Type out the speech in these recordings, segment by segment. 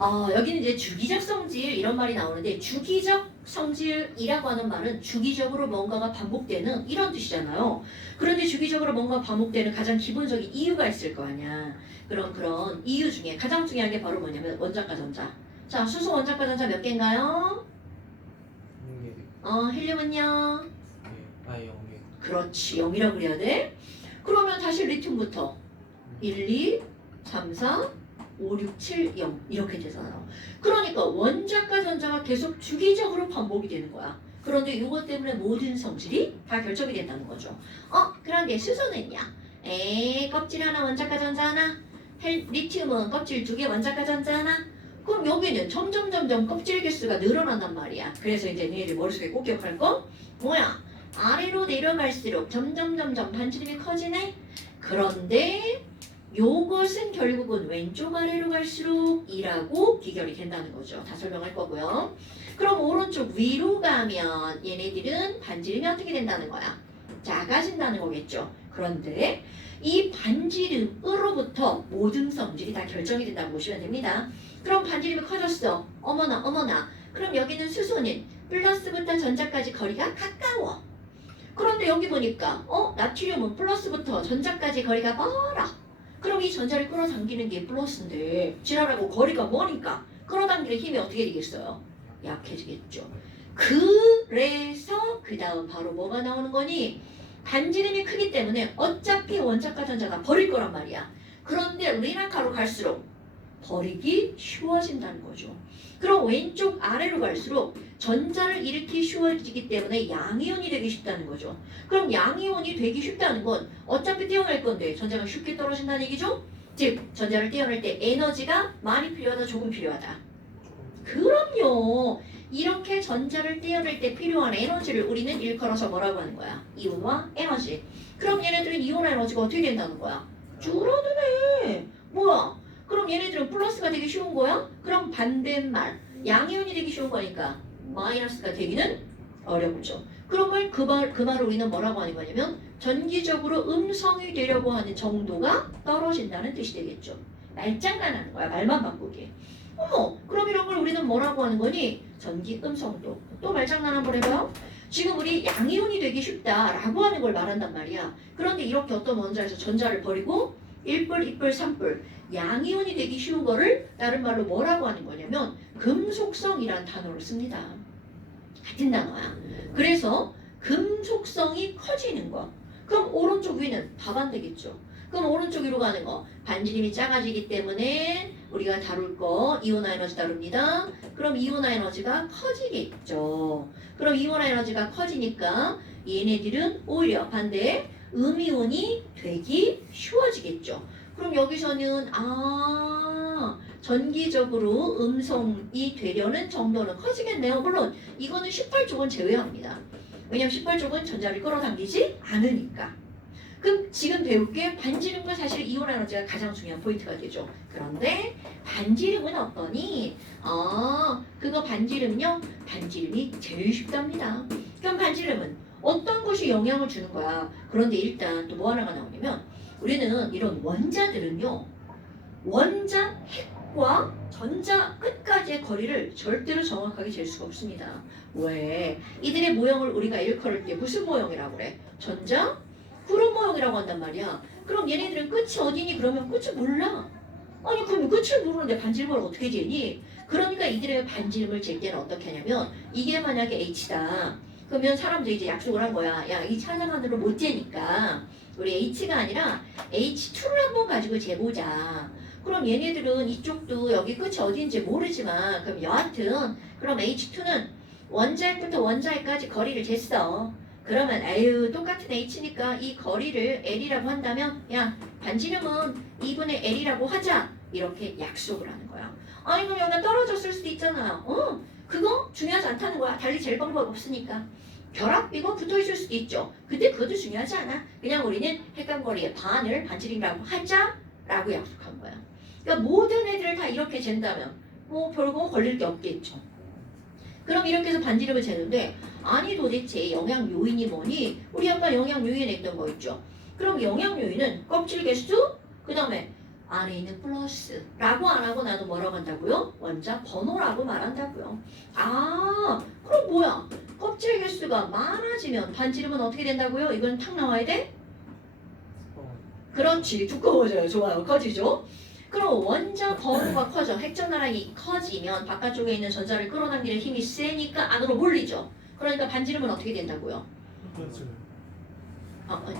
여기는 이제 주기적 성질 이런 말이 나오는데 주기적 성질이라고 하는 말은 주기적으로 뭔가가 반복되는 이런 뜻이잖아요. 그런데 주기적으로 뭔가 반복되는 가장 기본적인 이유가 있을 거 아니야. 그런 이유 중에 가장 중요한 게 바로 뭐냐면 원자과 전자. 자, 수소 원자과 전자 몇 개인가요? 0개. 헬륨은요? 네. 0개. 그렇지, 0이라고 그래야 돼. 그러면 다시 리튬부터 1, 2, 3, 4, 5, 6, 7, 0 이렇게 되잖아요. 그러니까 원자과 전자가 계속 주기적으로 반복이 되는 거야. 그런데 이것 때문에 모든 성질이 다 결정이 된다는 거죠. 그런데 수소는요? 껍질 하나 원자과 전자 하나, 리튬은 껍질 2개 원자과 전자 하나. 그럼 여기는 점점 껍질 개수가 늘어난단 말이야. 그래서 이제 너희들 머릿속에 꼭 기억할 거 뭐야? 아래로 내려갈수록 점점 반지름이 커지네? 그런데 요것은 결국은 왼쪽 아래로 갈수록 2라고 귀결이 된다는 거죠. 다 설명할 거고요. 그럼 오른쪽 위로 가면 얘네들은 반지름이 어떻게 된다는 거야? 작아진다는 거겠죠. 그런데 이 반지름으로부터 모든 성질이 다 결정이 된다고 보시면 됩니다. 그럼 반지름이 커졌어. 어머나. 그럼 여기는 수소는 플러스부터 전자까지 거리가 가까워. 그런데 여기 보니까 나트륨은 플러스부터 전자까지 거리가 멀어. 그럼 이 전자를 끌어당기는 게 플러스인데 지랄하고 거리가 머니까 끌어당기는 힘이 어떻게 되겠어요? 약해지겠죠. 그래서 그 다음 바로 뭐가 나오는 거니? 반지름이 크기 때문에 어차피 원자과 전자가 버릴 거란 말이야. 그런데 리나카로 갈수록 버리기 쉬워진다는 거죠. 그럼 왼쪽 아래로 갈수록 전자를 일으키기 쉬워지기 때문에 양이온이 되기 쉽다는 거죠. 그럼 양이온이 되기 쉽다는 건 어차피 떼어낼 건데 전자가 쉽게 떨어진다는 얘기죠. 즉 전자를 떼어낼 때 에너지가 많이 필요하다 조금 필요하다. 그럼요. 이렇게 전자를 떼어낼 때 필요한 에너지를 우리는 일컬어서 뭐라고 하는 거야? 이온화 에너지. 그럼 얘네들은 이온화 에너지가 어떻게 된다는 거야? 줄어드네. 뭐야? 그럼 얘네들은 플러스가 되기 쉬운 거야? 그럼 반대말 양이온이 되기 쉬운 거니까 마이너스가 되기는 어렵죠. 그러면 그 말을 우리는 뭐라고 하는 거냐면 전기적으로 음성이 되려고 하는 정도가 떨어진다는 뜻이 되겠죠. 말장난하는 거야. 말만 바꾸기. 그럼 이런 걸 우리는 뭐라고 하는 거니? 전기 음성도. 또 말장난 한번 해봐요. 지금 우리 양이온이 되기 쉽다라고 하는 걸 말한단 말이야. 그런데 이렇게 어떤 원자에서 전자를 버리고 1뿔, 2뿔, 3뿔 양이온이 되기 쉬운 거를 다른 말로 뭐라고 하는 거냐면 금속성이라는 단어를 씁니다. 같은 단어야. 그래서 금속성이 커지는 거. 그럼 오른쪽 위는 답안 되겠죠. 그럼 오른쪽 위로 가는 거 반지름이 작아지기 때문에 우리가 다룰 거 이온화 에너지 다룹니다. 그럼 이온화 에너지가 커지겠죠. 그럼 이온화 에너지가 커지니까 얘네들은 오히려 반대 음이온이 되기 쉬워지겠죠. 그럼 여기서는 전기적으로 음성이 되려는 정도는 커지겠네요. 물론 이거는 18쪽은 제외합니다. 왜냐면 18쪽은 전자를 끌어당기지 않으니까. 그럼 지금 배울 게 반지름과 사실 이온 에너지가 가장 중요한 포인트가 되죠. 그런데 반지름은 어떠니? 그거 반지름요? 반지름이 제일 쉽답니다. 그럼 반지름은 어떤 것이 영향을 주는 거야? 그런데 일단 또 뭐 하나가 나오냐면 우리는 이런 원자들은요. 원자 핵과 전자 끝까지의 거리를 절대로 정확하게 잴 수가 없습니다. 왜? 이들의 모형을 우리가 일컬을 때 무슨 모형이라고 그래? 전자 구름 모형이라고 한단 말이야. 그럼 얘네들은 끝이 어디니? 그러면 끝을 몰라. 아니 그럼 끝을 모르는데 반지름을 어떻게 재니? 그러니까 이들의 반지름을 잴 때는 어떻게 하냐면 이게 만약에 H다. 그러면 사람들이 이제 약속을 한 거야. 야, 이 차량안으로 못 재니까 우리 H가 아니라 H2를 한번 가지고 재보자. 그럼 얘네들은 이쪽도 여기 끝이 어딘지 모르지만 그럼 여하튼 그럼 H2는 원자핵부터 원자핵까지 거리를 쟀어. 그러면 똑같은 H니까 이 거리를 L이라고 한다면 야 반지름은 2분의 L이라고 하자. 이렇게 약속을 하는 거야. 아니 그럼 여기가 떨어졌을 수도 있잖아. 그거 중요하지 않다는 거야. 달리 잴 방법 없으니까. 결합비고 붙어있을 수도 있죠. 근데 그것도 중요하지 않아. 그냥 우리는 핵감거리의 반을 반지름이라고 하자라고 약속한 거야. 그러니까 모든 애들을 다 이렇게 잰다면 뭐 별거 걸릴 게 없겠죠. 그럼 이렇게 해서 반지름을 재는데 아니 도대체 영향 요인이 뭐니? 우리 아까 영향 요인 했던 거 있죠. 그럼 영향 요인은 껍질 개수, 그 다음에 안에 있는 플러스라고 안 하고 나도 뭐라고 한다고요? 원자 번호라고 말한다고요. 아, 그럼 뭐야? 껍질 개수가 많아지면 반지름은 어떻게 된다고요? 이건 탁 나와야 돼? 그렇지, 두꺼워져요. 좋아요. 커지죠? 그럼 원자 번호가 커져. 핵전나락이 커지면 바깥쪽에 있는 전자를 끌어당기는 힘이 세니까 안으로 몰리죠. 그러니까 반지름은 어떻게 된다고요?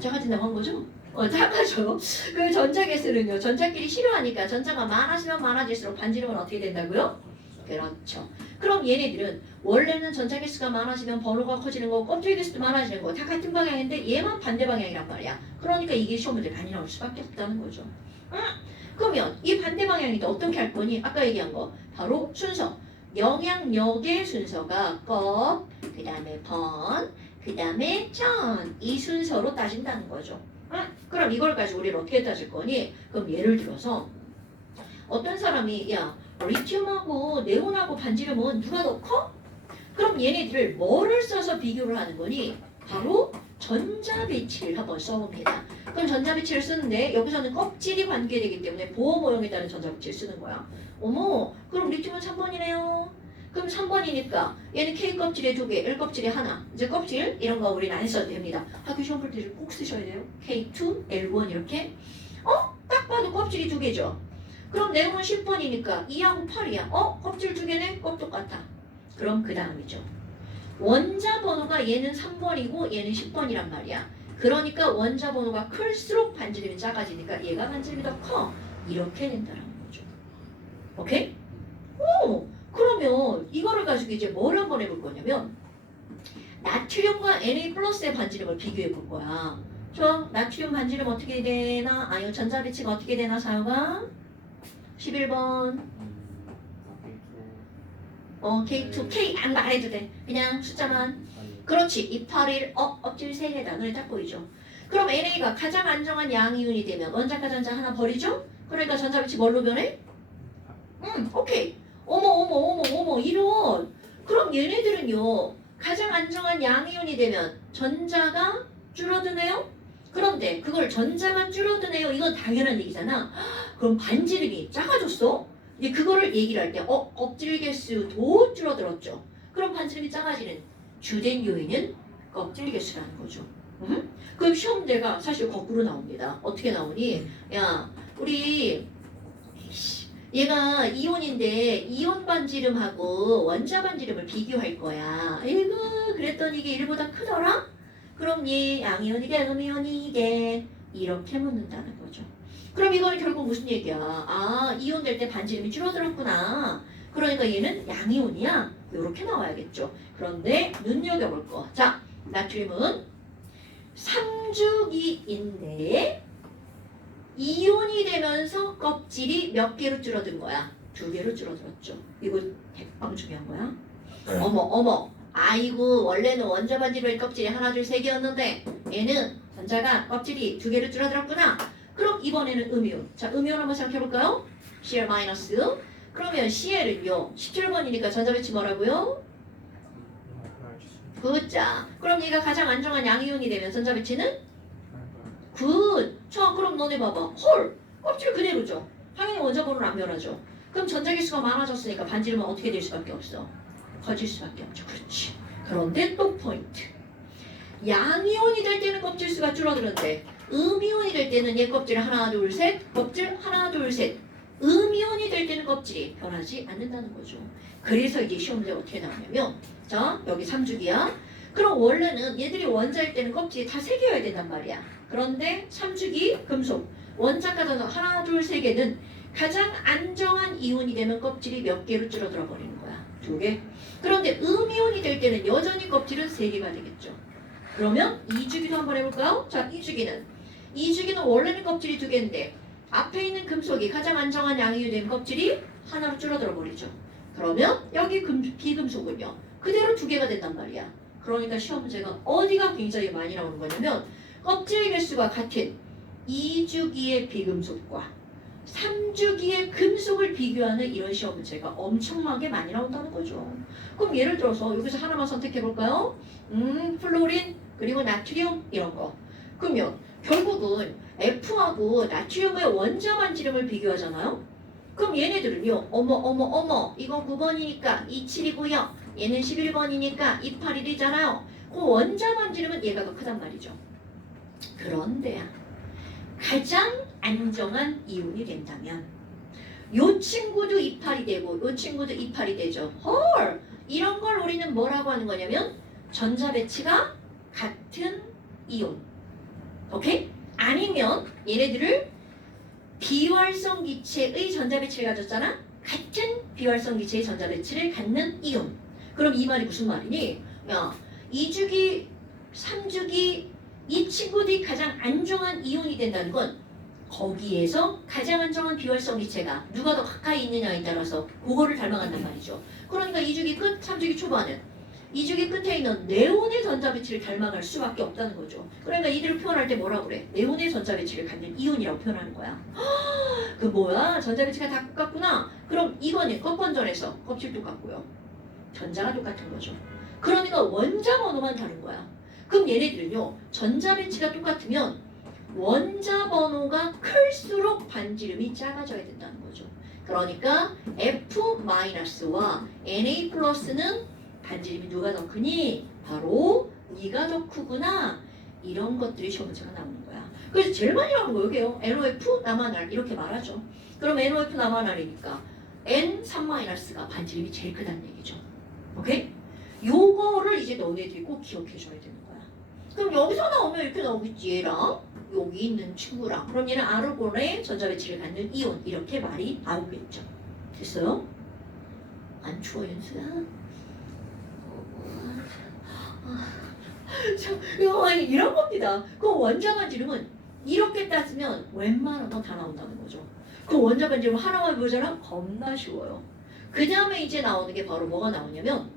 작아진다고 한 거죠? 작아져. 그 전자 개수는요. 전자끼리 싫어하니까 전자가 많아지면 많아질수록 반지름은 어떻게 된다고요? 그렇죠. 그럼 얘네들은 원래는 전자 개수가 많아지면 번호가 커지는 거고 껍질 개수도 많아지는 거 다 같은 방향인데 얘만 반대 방향이란 말이야. 그러니까 이게 시험 문제 많이 나올 수밖에 없다는 거죠. 그러면 이 반대 방향인데 어떻게 할 거니? 아까 얘기한 거 바로 순서. 영향력의 순서가 껍, 그 다음에 번, 그 다음에 전. 이 순서로 따진다는 거죠. 그럼 이걸 가지고 우리는 어떻게 따질 거니? 그럼 예를 들어서 어떤 사람이 야 리튬하고 네온하고 반지름은 누가 더 커? 그럼 얘네들을 뭐를 써서 비교를 하는 거니? 바로 전자배치를 한번 써봅니다. 그럼 전자배치를 쓰는데 여기서는 껍질이 관계되기 때문에 보호 모형에 따른 전자배치를 쓰는 거야. 어머, 그럼 리튬은 3번이네요. 그럼 3번이니까 얘는 K 껍질에 2개, L 껍질에 하나. 이제 껍질 이런 거 우리는 안 써도 됩니다. 학교 시험 볼 때 꼭 쓰셔야 돼요. K2, L1 이렇게. 딱 봐도 껍질이 2개죠. 그럼 네온은 10번이니까 2하고 8이야. 껍질 2개네? 껍 똑같아. 그럼 그 다음이죠. 원자 번호가 얘는 3번이고 얘는 10번이란 말이야. 그러니까 원자 번호가 클수록 반지름이 작아지니까 얘가 반지름이 더 커. 이렇게 된다는 거죠. 오케이? 그러면 이거를 가지고 이제 뭘 한번 해볼 거냐면 나트륨과 Na 플러스의 반지름을 비교해 볼 거야. 저 나트륨 반지름 어떻게 되나? 아유 전자배치가 어떻게 되나 사요가? 11번 K2, K 안 말해도 돼. 그냥 숫자만. 그렇지. 2, 8, 1, 엎질 3개다. 눈에 딱 보이죠? 그럼 NA가 가장 안정한 양이온이 되면 원자과 전자 하나 버리죠? 그러니까 전자배치 뭘로 변해? 오케이. 어머, 이런. 그럼 얘네들은요, 가장 안정한 양이온이 되면 전자가 줄어드네요? 그런데 그걸 전자만 줄어드네요. 이건 당연한 얘기잖아. 그럼 반지름이 작아졌어? 이제 그거를 얘기를 할 때, 껍질 개수도 줄어들었죠. 그럼 반지름이 작아지는 주된 요인은 껍질 개수라는 거죠. 그럼 시험 문제가 사실 거꾸로 나옵니다. 어떻게 나오니? 야, 우리 얘가 이온인데 이온 반지름하고 원자 반지름을 비교할 거야. 아이고, 그랬더니 이게 1보다 크더라? 그럼 얘 양이온이게 음이온이게 이렇게 묻는다는 거죠. 그럼 이거는 결국 무슨 얘기야? 이온 될 때 반지름이 줄어들었구나. 그러니까 얘는 양이온이야. 이렇게 나와야겠죠. 그런데 눈여겨볼 거. 자, 나트륨은 3주기인데 이온이 되면서 껍질이 몇 개로 줄어든 거야? 2개로 줄어들었죠. 이거 대빵 중요한 거야. 어머. 아이고, 원래는 원자 반지름의 껍질이 하나, 둘, 세 개였는데 얘는 전자가 껍질이 2개로 줄어들었구나. 그럼 이번에는 음이온. 자, 음이온 한번 생각해볼까요? Cl 마이너스. 그러면 Cl은요 17번이니까 전자배치 뭐라고요? 굿자. 그럼 얘가 가장 안정한 양이온이 되면 전자배치는? 굿. 자, 그럼 너네 봐봐. 헐, 껍질 그대로죠. 당연히 원자 번호는 안 변하죠. 그럼 전자 개수가 많아졌으니까 반지름은 어떻게 될 수밖에 없어? 커질 수밖에 없죠. 그렇지. 그런데 또 포인트. 양이온이 될 때는 껍질 수가 줄어드는데 음이온이 될 때는 얘 껍질 하나 둘 셋, 껍질 하나 둘 셋. 음이온이 될 때는 껍질이 변하지 않는다는 거죠. 그래서 이게 시험 문제 어떻게 나오냐면, 자, 여기 3주기야. 그럼 원래는 얘들이 원자일 때는 껍질이 다 3개여야 된단 말이야. 그런데 3주기 금속 원자가 하나 둘 세 개는 가장 안정한 이온이 되면 껍질이 몇 개로 줄어들어 버리는 거야. 2개. 그런데 음이온이 될 때는 여전히 껍질은 3개가 되겠죠. 그러면 2주기도 한번 해볼까요? 자, 2주기는 원래는 껍질이 2개인데 앞에 있는 금속이 가장 안정한 양이온이 되면 껍질이 하나로 줄어들어 버리죠. 그러면 여기 비금속은요 그대로 2개가 된단 말이야. 그러니까 시험 문제가 어디가 굉장히 많이 나오는 거냐면 껍질 개수가 같은 2주기의 비금속과 3주기의 금속을 비교하는 이런 시험 문제가 엄청나게 많이 나온다는 거죠. 그럼 예를 들어서 여기서 하나만 선택해 볼까요? 플로린 그리고 나트륨 이런 거. 그러면 결국은 F하고 나트륨의 원자 반지름을 비교하잖아요. 그럼 얘네들은요. 어머 이건 9번이니까 27이고요. 얘는 11번이니까 28이잖아요. 그 원자 반지름은 얘가 더 크단 말이죠. 그런데 가장 안정한 이온이 된다면 요 친구도 28이 되고 요 친구도 28이 되죠. 헐! 이런 걸 우리는 뭐라고 하는 거냐면 전자 배치가 같은 이온. 오케이? 아니면 얘네들을 비활성 기체의 전자 배치를 가졌잖아. 같은 비활성 기체의 전자 배치를 갖는 이온. 그럼 이 말이 무슨 말이니? 야, 2주기, 3주기 이 친구들이 가장 안정한 이온이 된다는 건 거기에서 가장 안정한 비활성 기체가 누가 더 가까이 있느냐에 따라서 그거를 닮아간단 말이죠. 그러니까 2주기 끝, 3주기 초반은 2주기 끝에 있는 네온의 전자 배치를 닮아갈 수밖에 없다는 거죠. 그러니까 이들을 표현할 때 뭐라고 그래? 네온의 전자 배치를 갖는 이온이라고 표현하는 거야. 그 뭐야? 전자 배치가 다 똑같구나. 그럼 이거는 껍번전에서 껍질 똑같고요. 전자가 똑같은 거죠. 그러니까 원자 번호만 다른 거야. 그럼 얘네들은요. 전자 배치가 똑같으면 원자 번호가 클수록 반지름이 작아져야 된다는 거죠. 그러니까 F-와 Na+는 반지름이 누가 더 크니? 바로 네가 더 크구나. 이런 것들이 시험 문제가 나오는 거야. 그래서 제일 많이 나오는 거 여기에요. NOF 남아날 이렇게 말하죠. 그럼 NOF 남아날이니까 N3-가 반지름이 제일 크다는 얘기죠. 오케이? 요거를 이제 너네들이 꼭 기억해 줘야 되는 거야. 그럼 여기서 나오면 이렇게 나오겠지. 얘랑 여기 있는 친구랑. 그럼 얘는 아르곤의 전자 배치를 갖는 이온. 이렇게 말이 나오겠죠. 됐어요? 안 추워 윤수야? 이런 겁니다. 그 원자 반지름은 이렇게 따지면 웬만한 건 다 나온다는 거죠. 그 원자 반지름 하나만 보자면 겁나 쉬워요. 그 다음에 이제 나오는 게 바로 뭐가 나오냐면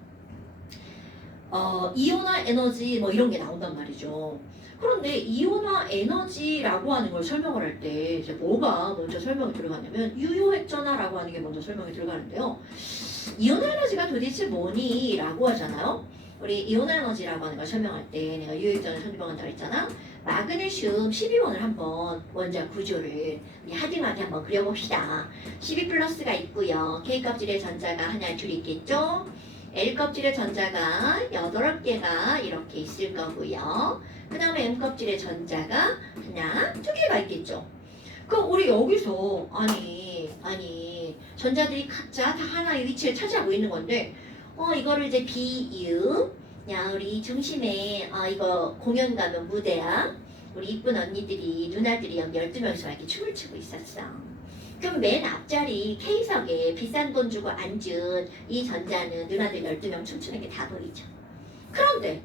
이온화 에너지 뭐 이런 게 나온단 말이죠. 그런데 이온화 에너지라고 하는 걸 설명을 할 때 이제 뭐가 먼저 설명이 들어가냐면 유효핵전화라고 하는 게 먼저 설명이 들어가는데요. 이온화 에너지가 도대체 뭐니? 라고 하잖아요. 우리 이온화 에너지라고 하는 걸 설명할 때 내가 유효핵전을 선집한다고 했잖아. 마그네슘 12번을 한번 원자 구조를 하딩하게 한번 그려봅시다. 12 플러스가 있고요. K 껍질의 전자가 하나 둘 있겠죠. L 껍질의 전자가 8개가 이렇게 있을 거고요. 그 다음에 M 껍질의 전자가 하나, 2개가 있겠죠. 그럼 우리 여기서 아니 전자들이 각자 다 하나의 위치를 차지하고 있는 건데 이거를 이제 BU 야 우리 중심에 이거 공연 가면 무대야. 우리 이쁜 언니들이 누나들이 여기 12명이서 이렇게 춤을 추고 있었어. 그럼 맨 앞자리 K석에 비싼 돈 주고 앉은 이 전자는 누나들 12명 춤추는 게 다 보이죠. 그런데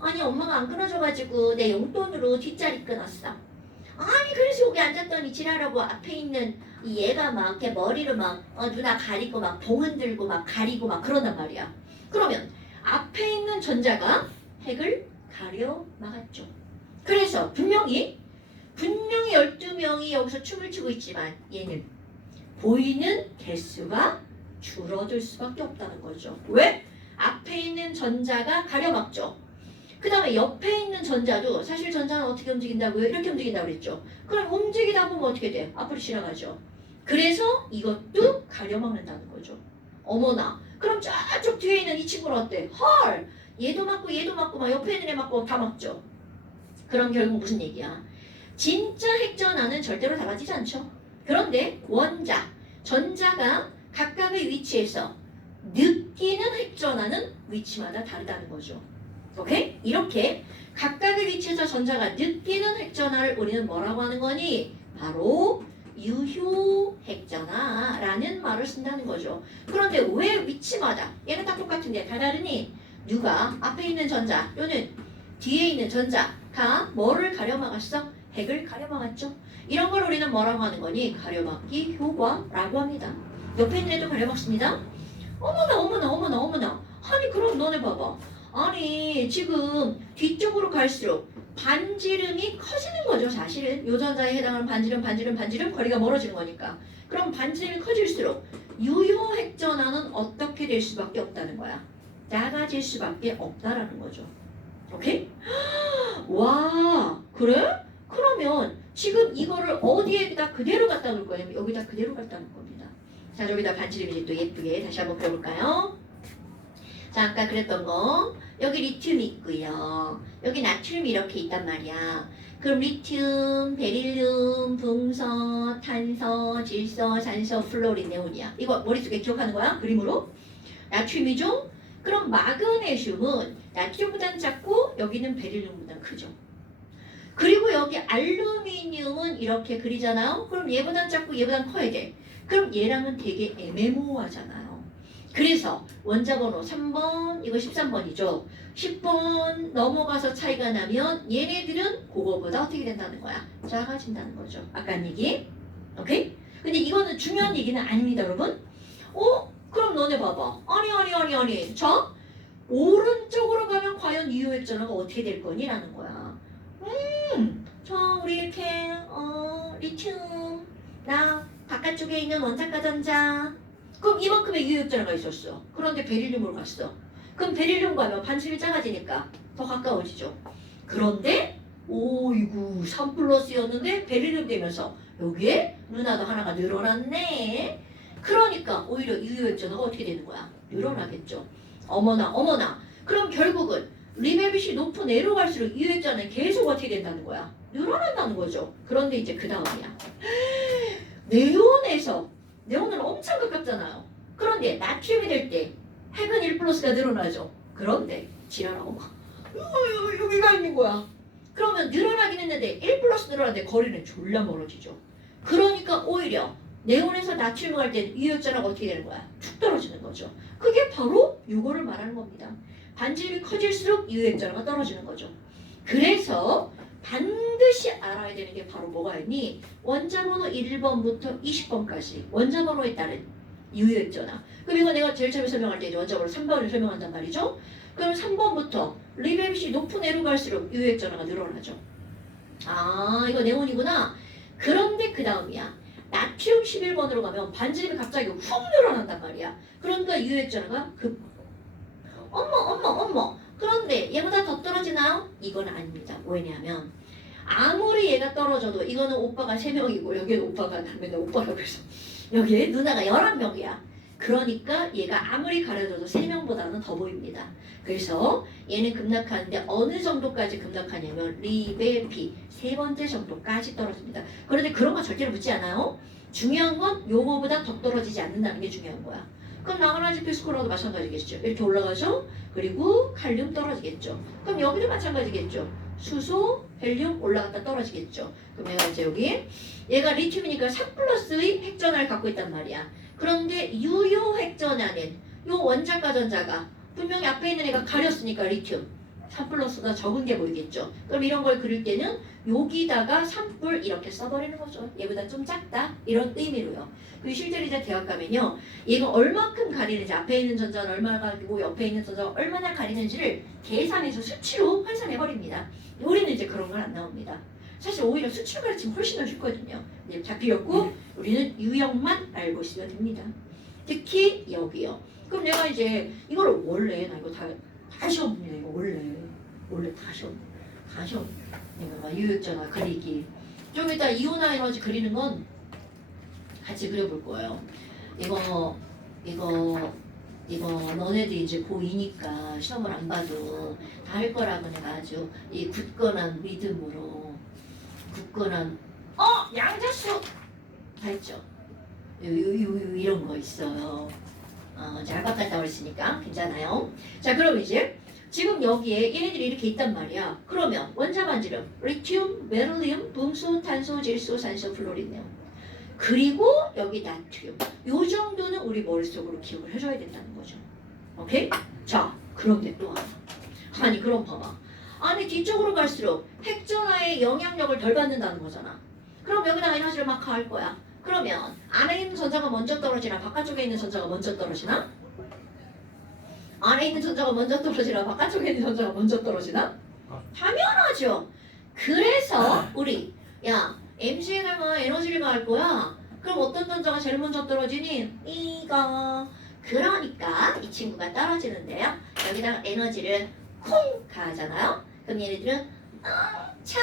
아니 엄마가 안 끊어줘가지고 내 용돈으로 뒷자리 끊었어. 아니 그래서 여기 앉았더니 지랄하고 앞에 있는 이 얘가 막 이렇게 머리를 막 누나 가리고 막 봉은 들고 막 가리고 막 그런단 말이야. 그러면 앞에 있는 전자가 핵을 가려 막았죠. 그래서 분명히 12명이 여기서 춤을 추고 있지만 얘는 보이는 개수가 줄어들 수밖에 없다는 거죠. 왜? 앞에 있는 전자가 가려막죠. 그 다음에 옆에 있는 전자도 사실 전자는 어떻게 움직인다고요? 이렇게 움직인다고 그랬죠. 그럼 움직이다 보면 어떻게 돼? 앞으로 지나가죠. 그래서 이것도 가려막는다는 거죠. 어머나. 그럼 저쪽 뒤에 있는 이 친구는 어때? 헐! 얘도 맞고 막 옆에 있는 애 맞고 다 맞죠. 그럼 결국 무슨 얘기야? 진짜 핵전화는 절대로 다 맞지 않죠. 그런데 원자, 전자가 각각의 위치에서 느끼는 핵전화는 위치마다 다르다는 거죠. 오케이? 이렇게 각각의 위치에서 전자가 느끼는 핵전화를 우리는 뭐라고 하는 거니? 바로 유효 핵전화라는 말을 쓴다는 거죠. 그런데 왜 위치마다 얘는 다 똑같은데 다 다르니? 누가 앞에 있는 전자 또는 뒤에 있는 전자가 뭐를 가려막았어? 핵을 가려막았죠. 이런 걸 우리는 뭐라고 하는 거니? 가려막기 효과라고 합니다. 옆에 있는 애도 가려막습니다. 어머나. 아니 그럼 너네 봐봐. 아니 지금 뒤쪽으로 갈수록 반지름이 커지는 거죠. 사실은 요 전자에 해당하는 반지름 거리가 멀어지는 거니까. 그럼 반지름이 커질수록 유효 핵전화는 어떻게 될 수밖에 없다는 거야. 작아질 수밖에 없다라는 거죠. 오케이? 와 그래? 그러면 지금 이거를 어디에다 그대로 갖다 놓을 거냐면 여기다 그대로 갖다 놓을 겁니다. 자, 여기다 반지름 이제 또 예쁘게 다시 한번 그려볼까요? 자, 아까 그랬던 거 여기 리튬이 있고요. 여기 나트륨이 이렇게 있단 말이야. 그럼 리튬, 베릴륨, 붕서, 탄서, 질소, 산소, 플로린, 네온이야. 이거 머릿속에 기억하는 거야? 그림으로? 나트륨이죠? 그럼 마그네슘은 나트륨보다는 작고 여기는 베릴륨보다는 크죠. 그리고 여기 알루미늄은 이렇게 그리잖아요. 그럼 얘보단 작고 얘보단 커야 돼. 그럼 얘랑은 되게 애매모호하잖아요. 그래서 원자번호 3번, 이거 13번이죠. 10번 넘어가서 차이가 나면 얘네들은 그거보다 어떻게 된다는 거야? 작아진다는 거죠. 아까 한 얘기. 오케이? 근데 이거는 중요한 얘기는 아닙니다, 여러분. 그럼 너네 봐봐. 아니. 자, 오른쪽으로 가면 과연 유효액전화가 어떻게 될 거니? 라는 거야. 저 우리 이렇게 리튬 나 바깥쪽에 있는 원자가 전자 그럼 이만큼의 유효액전화가 있었어. 그런데 베릴륨으로 갔어. 그럼 베릴륨 가면 반지름이 작아지니까 더 가까워지죠. 그런데 오이구 3 플러스였는데 베릴륨 되면서 여기에 누나도 하나가 늘어났네. 그러니까 오히려 유효액전화가 어떻게 되는 거야? 늘어나겠죠. 어머나. 그럼 결국은 리베빗이 높은 애로 갈수록 유효액전화는 계속 어떻게 된다는 거야? 늘어난다는 거죠. 그런데 이제 그 다음이야. 네온은 엄청 가깝잖아요. 그런데 나트륨이 될 때 핵은 1 플러스가 늘어나죠. 그런데 지랄하고 막 여기가 있는 거야. 그러면 늘어나긴 했는데 1 플러스 늘어나는데 거리는 졸라 멀어지죠. 그러니까 오히려 네온에서 나트륨 갈 때 유효액전화가 어떻게 되는 거야? 툭 떨어지는 거죠. 그게 바로 이거를 말하는 겁니다. 반지름이 커질수록 유효액전화가 떨어지는 거죠. 그래서 반드시 알아야 되는 게 바로 뭐가 있니? 원자번호 1번부터 20번까지 원자번호에 따른 유효액전화. 그럼 이거 내가 제일 처음에 설명할 때 이제 원자번호 3번을 설명한단 말이죠. 그럼 3번부터 리베빗이 높은 애로 갈수록 유효액전화가 늘어나죠. 아, 이거 네온이구나. 그런데 그 다음이야. 나트륨 11번으로 가면 반지름이 갑자기 훅 늘어난단 말이야. 그러니까 유효액전화가 어머. 그런데 얘보다 더 떨어지나요? 이건 아닙니다. 왜냐하면 아무리 얘가 떨어져도 이거는 오빠가 3명이고 여기는 오빠가 맨날 오빠라고 해서 여기에 누나가 11명이야. 그러니까 얘가 아무리 가려져도 3명보다는 더 보입니다. 그래서 얘는 급락하는데 어느 정도까지 급락하냐면 리베피 3번째 정도까지 떨어집니다. 그런데 그런 거 절대로 묻지 않아요. 중요한 건 요거보다 더 떨어지지 않는다는 게 중요한 거야. 그럼 나가라지 피스코라도 마찬가지겠죠. 이렇게 올라가죠. 그리고 칼륨 떨어지겠죠. 그럼 여기도 마찬가지겠죠. 수소, 헬륨 올라갔다 떨어지겠죠. 그럼 내가 이제 여기 얘가 리튬이니까 3 플러스의 핵전화를 갖고 있단 말이야. 그런데 유효 핵전화는 요 원자과 전자가 분명히 앞에 있는 애가 가렸으니까 리튬 3 플러스가 적은 게 보이겠죠. 그럼 이런 걸 그릴 때는 여기다가 3뿔 이렇게 써버리는 거죠. 얘보다 좀 작다 이런 의미로요. 그리고 실제로 이제 대학 가면요, 얘가 얼마큼 가리는지 앞에 있는 전자는 얼마나 가리고 옆에 있는 전자가 얼마나 가리는지를 계산해서 수치로 환산해 버립니다. 우리는 이제 그런 건 안 나옵니다. 사실 오히려 수치로 가르치면 훨씬 더 쉽거든요. 이제 다 필요 없고 우리는 유형만 알고 있으면 됩니다. 특히 여기요. 그럼 내가 이제 이거를 원래 나 이거 다 시험입니다. 이거 원래 다 시험. 이거 막 유효액전화 그리기. 좀 이따 이온화 에너지 그리는 건 같이 그려볼 거예요. 이거 너네들이 이제 고2니까 시험을 안 봐도 다 할 거라고 내가 아주 이 굳건한 믿음으로 양자수 다 했죠. 이런 거 있어요. 잘 바꿨다 그랬으니까 괜찮아요. 자, 그럼 이제 지금 여기에 얘네들이 이렇게 있단 말이야. 그러면 원자 반지름 리튬, 베릴륨, 붕소, 탄소, 질소, 산소, 플로린, 네온. 그리고 여기 나트륨. 요 정도는 우리 머릿속으로 기억을 해줘야 된다는 거죠. 오케이? 자, 그런데 또 하나. 아니, 그럼 봐봐. 아니, 뒤쪽으로 갈수록 핵전화의 영향력을 덜 받는다는 거잖아. 그럼 여기다가 에너지를 막 가할 거야. 그러면 안에 있는 전자가 먼저 떨어지나 바깥쪽에 있는 전자가 먼저 떨어지나? 안에 있는 전자가 먼저 떨어지나 바깥쪽에 있는 전자가 먼저 떨어지나? 당연하죠. 그래서 우리 MC에 가면 에너지를 가할 거야. 그럼 어떤 전자가 제일 먼저 떨어지니? 이거. 그러니까 이 친구가 떨어지는데요. 여기다가 에너지를 콩 가하잖아요. 그럼 얘네들은 차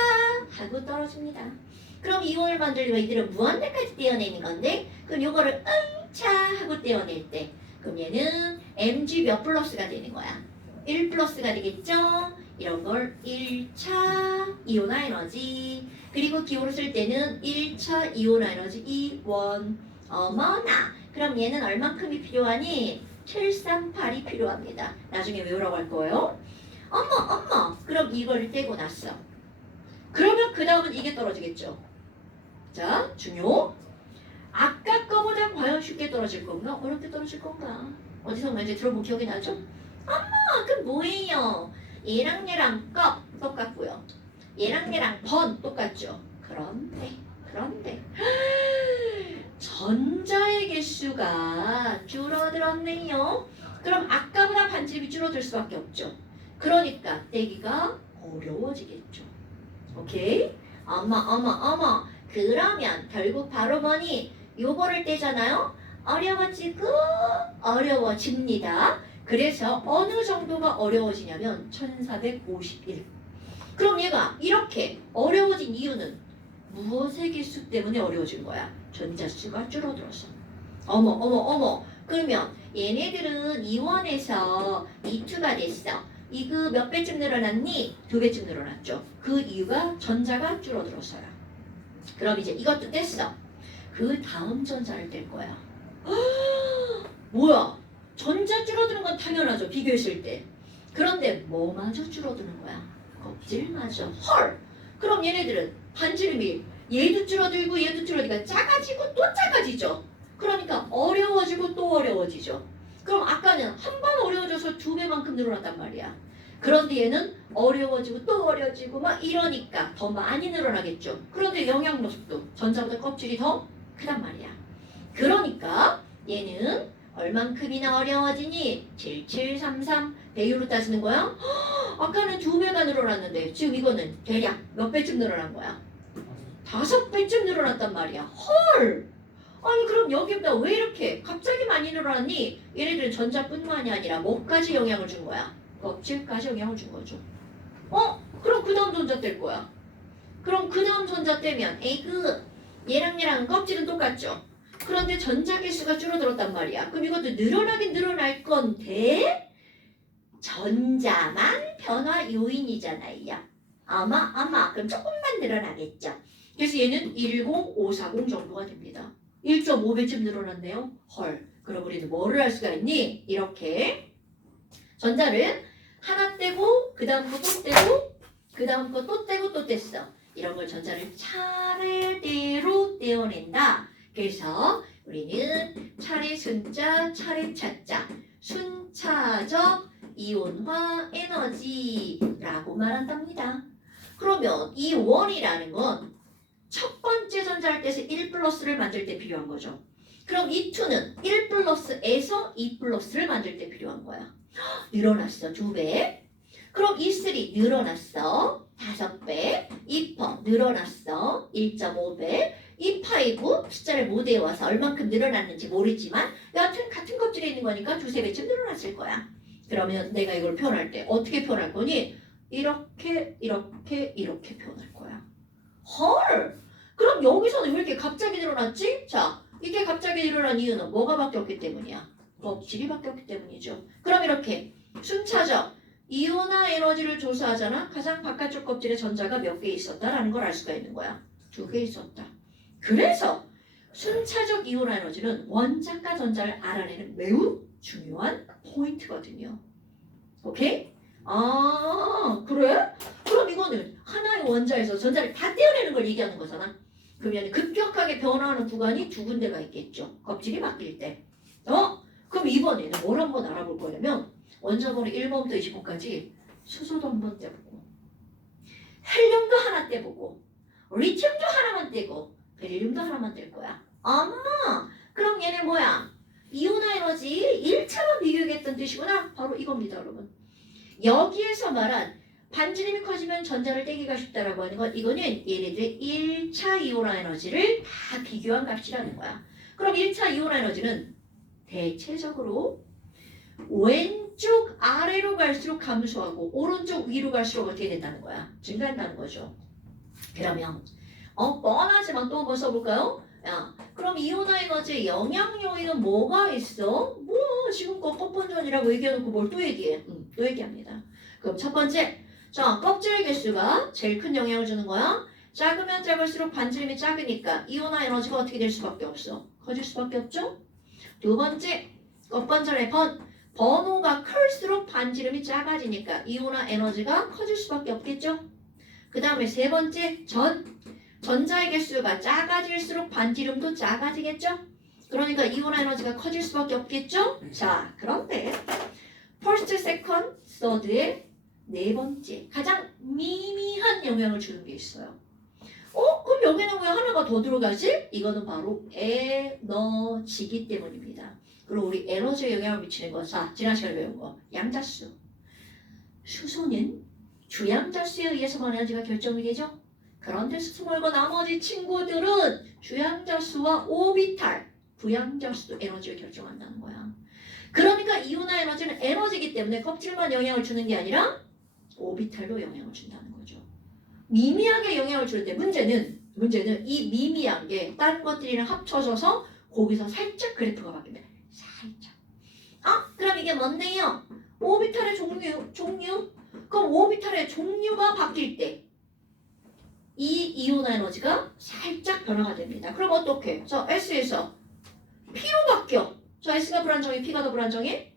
하고 떨어집니다. 그럼 이온을 만들려면 이들은 무한대까지 떼어내는 건데 그럼 요거를 차 하고 떼어낼 때 그럼 얘는 Mg 몇 플러스가 되는 거야? 1 플러스가 되겠죠? 이런 걸 1차 이온화 에너지 그리고 기호로 쓸 때는 1차 이온화 에너지 이원 어머나 그럼 얘는 얼만큼이 필요하니? 738이 필요합니다. 나중에 외우라고 할 거예요. 어머 그럼 이걸 떼고 났어. 그러면 그 다음은 이게 떨어지겠죠. 자 중요 아까 거보다 과연 쉽게 떨어질 건가? 어렵게 떨어질 건가? 어디선가 이제 들어본 기억이 나죠? 그 뭐예요? 얘랑 똑같고요. 얘랑 번 똑같죠. 그런데 전자의 개수가 줄어들었네요. 그럼 아까보다 반지름이 줄어들 수밖에 없죠. 그러니까 떼기가 어려워지겠죠. 오케이? 어머. 그러면 결국 바로 뭐니? 요거를 떼잖아요. 어려워집니다. 그래서 어느 정도가 어려워지냐면 1451. 그럼 얘가 이렇게 어려워진 이유는 무엇의 개수 때문에 어려워진 거야? 전자수가 줄어들어서. 어머. 그러면 얘네들은 이원에서 E2가 됐어. 이거 몇 배쯤 늘어났니? 2배쯤 늘어났죠. 그 이유가 전자가 줄어들어서야. 그럼 이제 이것도 뗐어. 그 다음 전자를 뗄 거야. 뭐야? 전자 줄어드는 건 당연하죠. 비교했을 때. 그런데 뭐마저 줄어드는 거야? 껍질마저. 헐! 그럼 얘네들은 반지름이 얘도 줄어들고 얘도 줄어들니까 작아지고 또 작아지죠. 그러니까 어려워지고 또 어려워지죠. 그럼 아까는 한 번 어려워져서 2배만큼 늘어났단 말이야. 그런데 얘는 어려워지고 또 어려워지고 막 이러니까 더 많이 늘어나겠죠. 그런데 영향력도 전자보다 껍질이 더 크단 말이야. 그러니까 얘는 얼만큼이나 어려워지니? 7733 배율로 따지는 거야? 아까는 2배가 늘어났는데 지금 이거는 대략 몇 배쯤 늘어난 거야? 5배쯤 늘어났단 말이야. 헐! 아니 그럼 여기보다 왜 이렇게 갑자기 많이 늘어났니? 얘네들은 전자뿐만이 아니라 뭐까지 영향을 준 거야? 껍질까지 영향을 준 거죠. 그럼 그 다음 전자 뗄 거야. 그럼 그 다음 전자 떼면 얘랑 껍질은 똑같죠? 그런데 전자 개수가 줄어들었단 말이야. 그럼 이것도 늘어나긴 늘어날 건데 전자만 변화 요인이잖아요. 아마 그럼 조금만 늘어나겠죠. 그래서 얘는 10540 정도가 됩니다. 1.5배쯤 늘어났네요. 헐. 그럼 우리는 뭐를 할 수가 있니? 이렇게 전자를 하나 떼고 그 다음 거 또 떼고 그 다음 거 또 떼고 또 뗐어. 이런 걸 전자를 차례대로 떼어낸다. 그래서 우리는 차례 순자, 차례 차자, 순차적 이온화 에너지라고 말한답니다. 그러면 이 원이라는 건 첫 번째 전자를 떼서 1 플러스를 만들 때 필요한 거죠. 그럼 이 2는 1 플러스에서 2 플러스를 만들 때 필요한 거야. 늘어났어 2배. 그럼 이 3 늘어났어 5배. 이 4 늘어났어 1.5배. 이 5 숫자를 못 외워서 얼만큼 늘어났는지 모르지만 여하튼 같은 껍질에 있는 거니까 2~3배쯤 늘어났을 거야. 그러면 내가 이걸 표현할 때 어떻게 표현할 거니? 이렇게 표현할 거야. 헐! 그럼 여기서는 왜 이렇게 갑자기 늘어났지? 자, 이게 갑자기 늘어난 이유는 뭐가 바뀌었기 때문이야? 껍질이 바뀌었기 때문이죠. 그럼 이렇게 순차적 이온화 에너지를 조사하잖아. 가장 바깥쪽 껍질에 전자가 몇 개 있었다라는 걸 알 수가 있는 거야. 2개 있었다. 그래서 순차적 이온화 에너지는 원자과 전자를 알아내는 매우 중요한 포인트거든요. 오케이? 그래? 그럼 이거는 하나의 원자에서 전자를 다 떼어내는 걸 얘기하는 거잖아. 그러면 급격하게 변화하는 구간이 2군데가 있겠죠. 껍질이 바뀔 때. 그럼 이번에는 뭘 한번 알아볼 거냐면 원자번호 1번부터 25까지 수소도 한번 떼보고 헬륨도 하나 떼보고 리튬도 하나만 떼고 베릴륨도 하나만 뗄 거야. 그럼 얘네 뭐야? 이온화 에너지 1차만 비교했던 뜻이구나. 바로 이겁니다, 여러분. 여기에서 말한 반지름이 커지면 전자를 떼기가 쉽다라고 하는 건 이거는 얘네들의 1차 이온화 에너지를 다 비교한 값이라는 거야. 그럼 1차 이온화 에너지는 대체적으로 왼쪽 아래로 갈수록 감소하고 오른쪽 위로 갈수록 어떻게 된다는 거야? 증가한다는 거죠. 그러면 뻔하지만 또 한번 써볼까요? 야, 그럼 이온화 에너지의 영향 요인은 뭐가 있어? 뭐 지금껏 컵번전이라고 얘기해놓고 뭘 또 얘기해? 또 얘기합니다. 그럼 첫 번째, 자 껍질 개수가 제일 큰 영향을 주는 거야. 작으면 작을수록 반지름이 작으니까 이온화 에너지가 어떻게 될 수밖에 없어? 커질 수밖에 없죠? 두 번째, 껍번전의 번호가 클수록 반지름이 작아지니까 이온화 에너지가 커질 수밖에 없겠죠? 그 다음에 세 번째, 전자의 개수가 작아질수록 반지름도 작아지겠죠? 그러니까 이온화 에너지가 커질 수밖에 없겠죠? 자, 그런데 first, second, third의 네 번째 가장 미미한 영향을 주는 게 있어요. 그럼 여기는 왜 하나가 더 들어가지? 이거는 바로 에너지기 때문입니다. 그리고 우리 에너지에 영향을 미치는 거, 자, 지난 시간에 배운 거, 양자수. 수소는 주양자수에 의해서만 에너지가 결정이 되죠? 그런데 수소 말고 나머지 친구들은 주양자수와 오비탈, 부양자수도 에너지를 결정한다는 거야. 그러니까 이온화 에너지는 에너지이기 때문에 껍질만 영향을 주는 게 아니라 오비탈도 영향을 준다는 거죠. 미미하게 영향을 줄 때 문제는 이 미미한 게 다른 것들이랑 합쳐져서 거기서 살짝 그래프가 바뀝니다. 살짝. 그럼 이게 뭔데요? 오비탈의 종류. 그럼 오비탈의 종류가 바뀔 때 이 이온화 에너지가 살짝 변화가 됩니다. 그럼 어떻게? 자, S에서 P로 바뀌어. 자, S가 불안정해, P가 더 불안정해?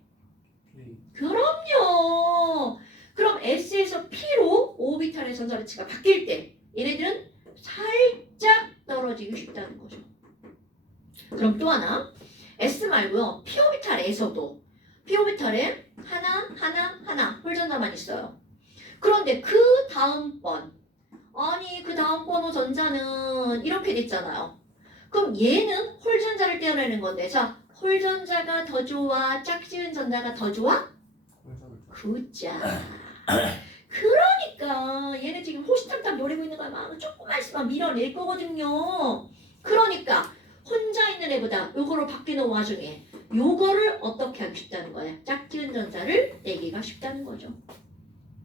네. 그럼요. 그럼 S에서 P로 오비탈의 전자배치가 바뀔 때 얘네들은 살짝 떨어지기 쉽다는 거죠. 그럼 또 하나, S 말고요. P오비탈에서도 P오비탈에 하나 홀전자만 있어요. 그런데 그 다음 번호 전자는 이렇게 됐잖아요. 그럼 얘는 홀전자를 떼어내는 건데, 자, 홀전자가 더 좋아, 짝지은 전자가 더 좋아? 굿자. 그러니까 얘네 지금 호시탐탐 노리고 있는 거야. 막 조금만 있으면 밀어낼 거거든요. 그러니까 혼자 있는 애보다 요거로 바뀌는 와중에 요거를 어떻게 하기 쉽다는 거야. 짝지은 전자를 떼기가 쉽다는 거죠.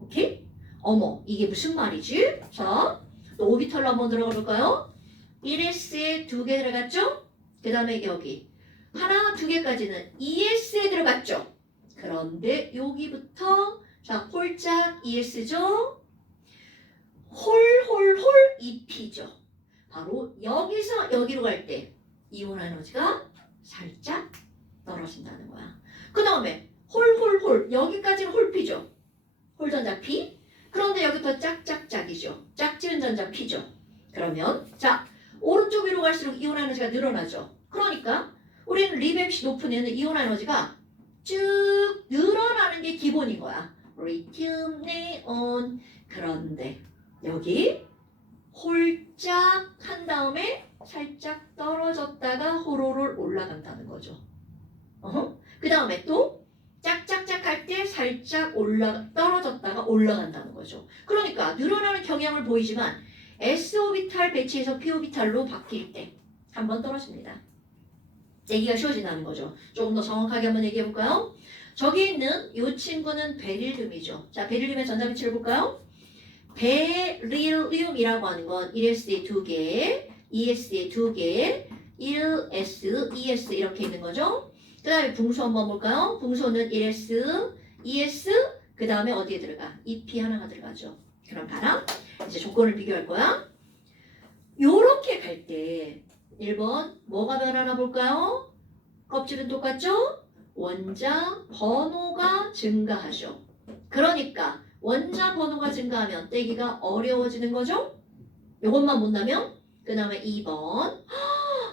오케이? 어머, 이게 무슨 말이지? 자, 또 오비탈로 한번 들어가 볼까요? 1S에 2개 들어갔죠? 그 다음에 여기 하나, 2개까지는 2S에 들어갔죠? 그런데 여기부터 자, 홀짝 ES죠? 홀 EP죠. 바로 여기서 여기로 갈 때 이온화 에너지가 살짝 떨어진다는 거야. 그 다음에 홀 여기까지는 홀P죠. 홀전자 P. 그런데 여기부터 짝짝짝이죠. 짝지은 전자 P죠. 그러면 자, 오른쪽 위로 갈수록 이온화 에너지가 늘어나죠. 그러니까 우리는 리뱀시 높은 애는 이온화 에너지가 쭉 늘어나는 게 기본인 거야. 리튬, 네온. 그런데 여기 홀짝 한 다음에 살짝 떨어졌다가 호로를 올라간다는 거죠. 그 다음에 또 짝짝짝 할 때 살짝 떨어졌다가 올라간다는 거죠. 그러니까 늘어나는 경향을 보이지만 S오비탈 배치에서 P오비탈로 바뀔 때 한 번 떨어집니다. 얘기가 쉬워진다는 거죠. 조금 더 정확하게 한번 얘기해 볼까요? 저기 있는 이 친구는 베릴륨이죠. 자, 베릴륨의 전자배치를 볼까요? 베릴륨이라고 하는 건 1S에 2개, 2S에 2개, 1S, 2S 이렇게 있는 거죠. 그 다음에 붕소 한번 볼까요? 붕소는 1S, 2S, 그 다음에 어디에 들어가? EP 하나가 들어가죠. 그럼 봐라. 이제 조건을 비교할 거야. 요렇게 갈 때 1번 뭐가 변하나 볼까요? 껍질은 똑같죠? 원자 번호가 증가하죠. 그러니까 원자 번호가 증가하면 떼기가 어려워지는 거죠? 요것만 본다면 그 다음에 2번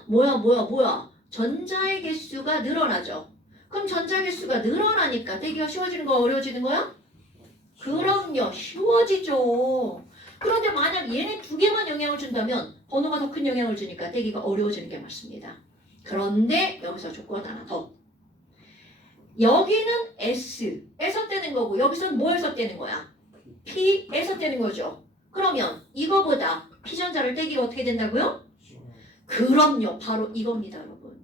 뭐야 전자의 개수가 늘어나죠. 그럼 전자 개수가 늘어나니까 떼기가 쉬워지는 거야 어려워지는 거야? 그럼요 쉬워지죠. 그런데 만약 얘네 2개만 영향을 준다면 번호가 더 큰 영향을 주니까 떼기가 어려워지는 게 맞습니다. 그런데 여기서 조건 하나 더. 여기는 S에서 떼는 거고 여기서는 뭐에서 떼는 거야? P에서 떼는 거죠. 그러면 이거보다 P전자를 떼기가 어떻게 된다고요? 그럼요. 바로 이겁니다, 여러분.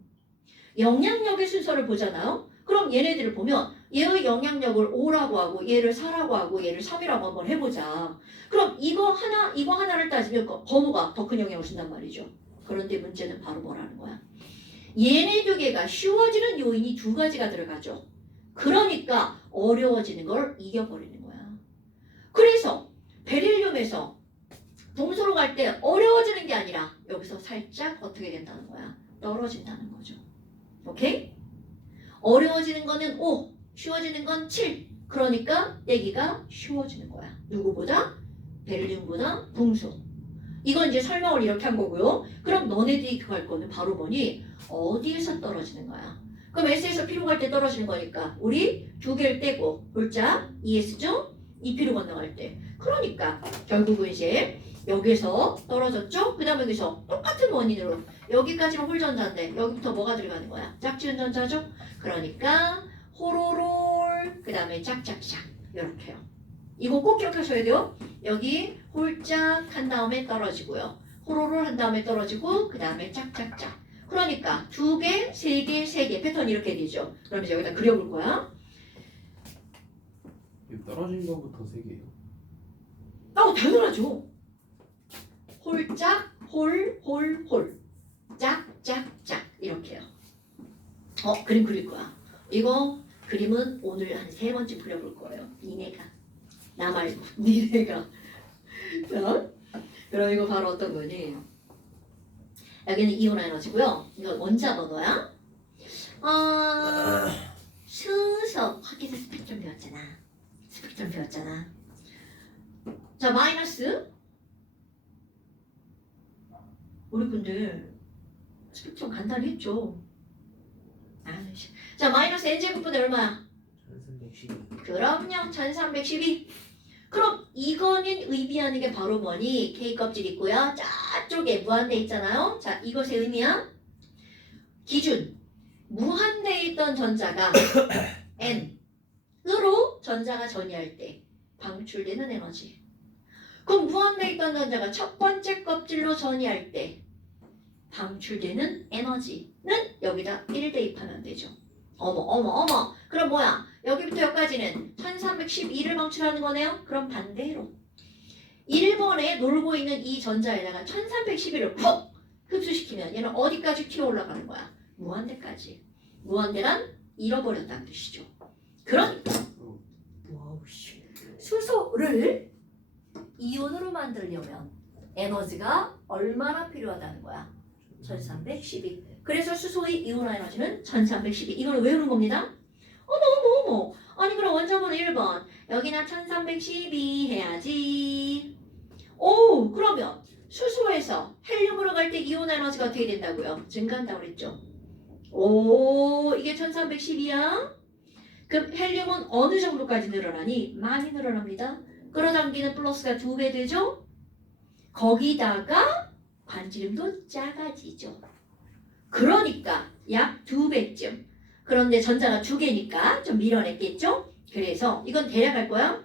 영향력의 순서를 보잖아요. 그럼 얘네들을 보면 얘의 영향력을 5라고 하고 얘를 4라고 하고 얘를 3이라고 한번 해보자. 그럼 이거 하나를 따지면 번호가 더 큰 영향을 준단 말이죠. 그런데 문제는 바로 뭐라는 거야? 얘네 두 개가 쉬워지는 요인이 두 가지가 들어가죠. 그러니까 어려워지는 걸 이겨버리는 거야. 그래서 베릴륨에서 동소로 갈 때 어려워지는 게 아니라 여기서 살짝 어떻게 된다는 거야? 떨어진다는 거죠. 오케이? 어려워지는 거는 5, 쉬워지는 건 7. 그러니까 떼기가 쉬워지는 거야. 누구보다? 베릴륨보다 동소. 이건 이제 설명을 이렇게 한 거고요. 그럼 너네들이 그거 할 거는 바로 뭐니? 어디에서 떨어지는 거야? 그럼 S에서 P로 갈 때 떨어지는 거니까 우리 두 개를 떼고 골자 ES죠? 2P로 건너갈 때. 그러니까 결국은 이제 여기서 떨어졌죠? 그 다음에 여기서 똑같은 원인으로 여기까지는 홀전자인데 여기부터 뭐가 들어가는 거야? 짝지은 전자죠? 그러니까 호로롤 그 다음에 짝짝짝 이렇게요. 이거 꼭 기억하셔야 돼요. 여기 홀짝 한 다음에 떨어지고요. 호로롤 한 다음에 떨어지고 그 다음에 짝짝짝. 그러니까 두 개, 세 개, 세 개 패턴이 이렇게 되죠. 그럼 이제 여기다 그려볼 거야. 떨어진 거부터 3개예요. 당연하죠. 홀짝, 홀, 짝짝짝 이렇게요. 그림 그릴 거야. 이거 그림은 오늘 한 3번쯤 그려볼 거예요. 니네가. 나 말고 니네가. 자, 그럼 이거 바로 어떤 거니? 여기는 이온 에너지고요. 이건 원자 번호야. 수소 학기에서 스펙트럼 배웠잖아. 자, 마이너스. 우리 근데 스펙트럼 간단히 했죠. 자, 마이너스 n제곱분의 얼마야? 1312. 그럼요, 1312. 그럼 이거는 의미하는 게 바로 뭐니? K 껍질 있고요. 저쪽에 무한대 있잖아요. 자, 이것의 의미야. 기준. 무한대에 있던 전자가 N으로 전자가 전이할 때 방출되는 에너지. 그럼 무한대에 있던 전자가 첫 번째 껍질로 전이할 때 방출되는 에너지는 여기다 1 대입하면 되죠. 어머. 그럼 뭐야? 여기부터 여기까지는 1312를 방출하는 거네요. 그럼 반대로 1번에 놀고 있는 이 전자에다가 1311을 푹 흡수시키면 얘는 어디까지 튀어 올라가는 거야? 무한대까지. 무한대란 잃어버렸다는 뜻이죠. 그러니까 수소를 이온으로 만들려면 에너지가 얼마나 필요하다는 거야? 1312. 그래서 수소의 이온 에너지는 1312. 이걸 외우는 겁니다. 어머. 아니 그럼 원자번호 1번. 여기나 1312 해야지. 오, 그러면 수소에서 헬륨으로 갈 때 이온 에너지가 어떻게 된다고요? 증가한다고 그랬죠. 오, 이게 1312야. 그럼 헬륨은 어느 정도까지 늘어나니? 많이 늘어납니다. 끌어당기는 플러스가 2배 되죠? 거기다가 반지름도 작아지죠. 그러니까 약 2배쯤. 그런데 전자가 2개니까 좀 밀어냈겠죠? 그래서 이건 대략 할 거야.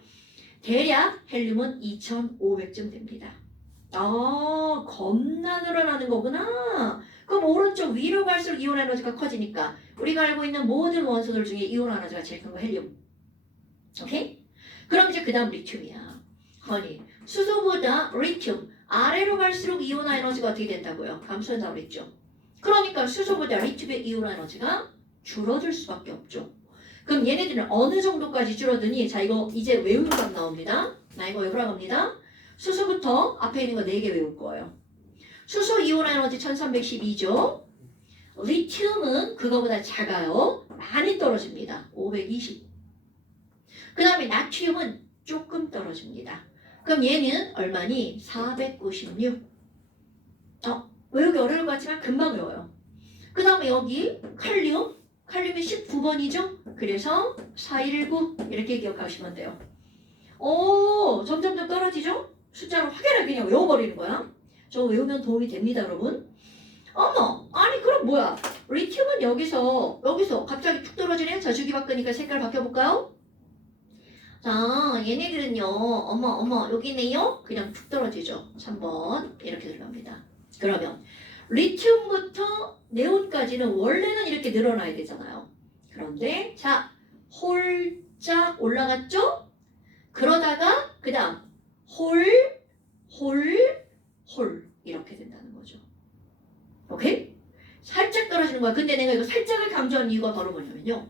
대략 헬륨은 2500쯤 됩니다. 겁나 늘어나는 거구나. 그럼 오른쪽 위로 갈수록 이온 에너지가 커지니까 우리가 알고 있는 모든 원소들 중에 이온 에너지가 제일 큰 거 헬륨. 오케이? 그럼 이제 그 다음 리튬이야. 아니 수소보다 리튬 아래로 갈수록 이온 에너지가 어떻게 된다고요? 감소한다고 그랬죠. 그러니까 수소보다 리튬의 이온 에너지가 줄어들 수밖에 없죠. 그럼 얘네들은 어느 정도까지 줄어드니? 자, 이거 이제 외우는 것 나옵니다. 나 이거 외우라고 합니다. 수소부터 앞에 있는 거 4개 외울 거예요. 수소 이온 에너지 1312죠. 리튬은 그거보다 작아요. 많이 떨어집니다. 520. 그 다음에 나트륨은 조금 떨어집니다. 그럼 얘는 얼마니? 496. 외우기 어려울 것 같지만 금방 외워요. 그 다음에 여기 칼륨이 19번이죠? 그래서 419 이렇게 기억하시면 돼요. 오, 점점 떨어지죠? 숫자로 확연하게 그냥 외워버리는 거야. 저 외우면 도움이 됩니다, 여러분. 어머, 아니 그럼 뭐야? 리튬은 여기서 갑자기 툭 떨어지네? 자, 주기 바꾸니까 색깔 바꿔볼까요? 자, 얘네들은요, 어머, 여기 있네요? 그냥 툭 떨어지죠. 3번 이렇게 들어갑니다. 그러면 리튬부터 네온까지는 원래는 이렇게 늘어나야 되잖아요. 그런데 자 홀짝 올라갔죠? 그러다가 그 다음 홀 이렇게 된다는 거죠. 오케이? 살짝 떨어지는 거야. 근데 내가 이거 살짝을 강조한 이유가 바로 뭐냐면요.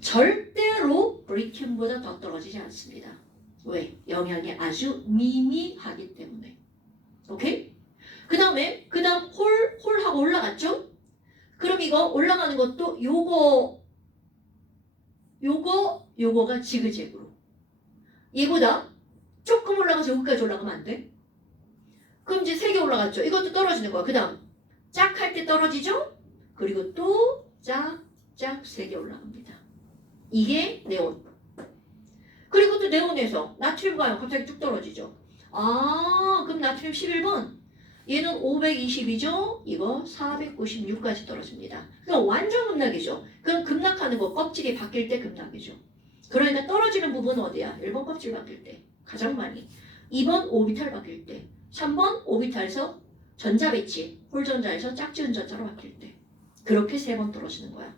절대로 브리튼보다 더 떨어지지 않습니다. 왜? 영향이 아주 미미하기 때문에. 오케이? 그 다음에 그 다음 홀하고 올라갔죠? 그럼 이거 올라가는 것도 요거가 지그재그로. 얘보다 조금 올라가서 여기까지 올라가면 안 돼? 그럼 이제 3개 올라갔죠? 이것도 떨어지는 거야. 그 다음 짝 할 때 떨어지죠? 그리고 또 짝 3개 올라갑니다. 이게 네온. 그리고 또 네온에서 나트륨 가요. 갑자기 쭉 떨어지죠. 아, 그럼 나트륨 11번. 얘는 520이죠. 이거 496까지 떨어집니다. 그럼 완전 급락이죠. 그럼 급락하는 거 껍질이 바뀔 때 급락이죠. 그러니까 떨어지는 부분은 어디야? 1번 껍질 바뀔 때 가장 많이. 2번 오비탈 바뀔 때. 3번 오비탈에서 전자 배치, 홀전자에서 짝지은 전자로 바뀔 때. 그렇게 3번 떨어지는 거야.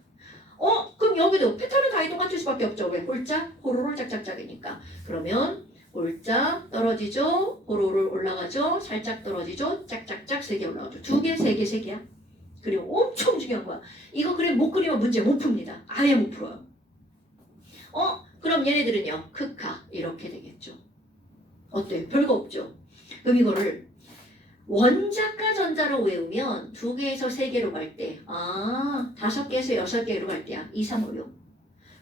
그럼 여기도 패턴은 당연히 똑같을 수밖에 없죠. 왜? 홀짝, 호로롤, 짝짝짝이니까. 그러면 홀짝 떨어지죠. 호로롤 올라가죠. 살짝 떨어지죠. 짝짝짝 3개 올라가죠. 2개, 3개, 3개야. 그리고 엄청 중요한 거야. 이거 그림 못 그리면 문제 못 풉니다. 아예 못 풀어요. 그럼 얘네들은요. 크카 이렇게 되겠죠. 어때요? 별거 없죠. 그럼 이거를 원자가 전자로 외우면 2개에서 3개로 갈 때, 5개에서 6개로 갈 때야. 2, 3, 5, 6.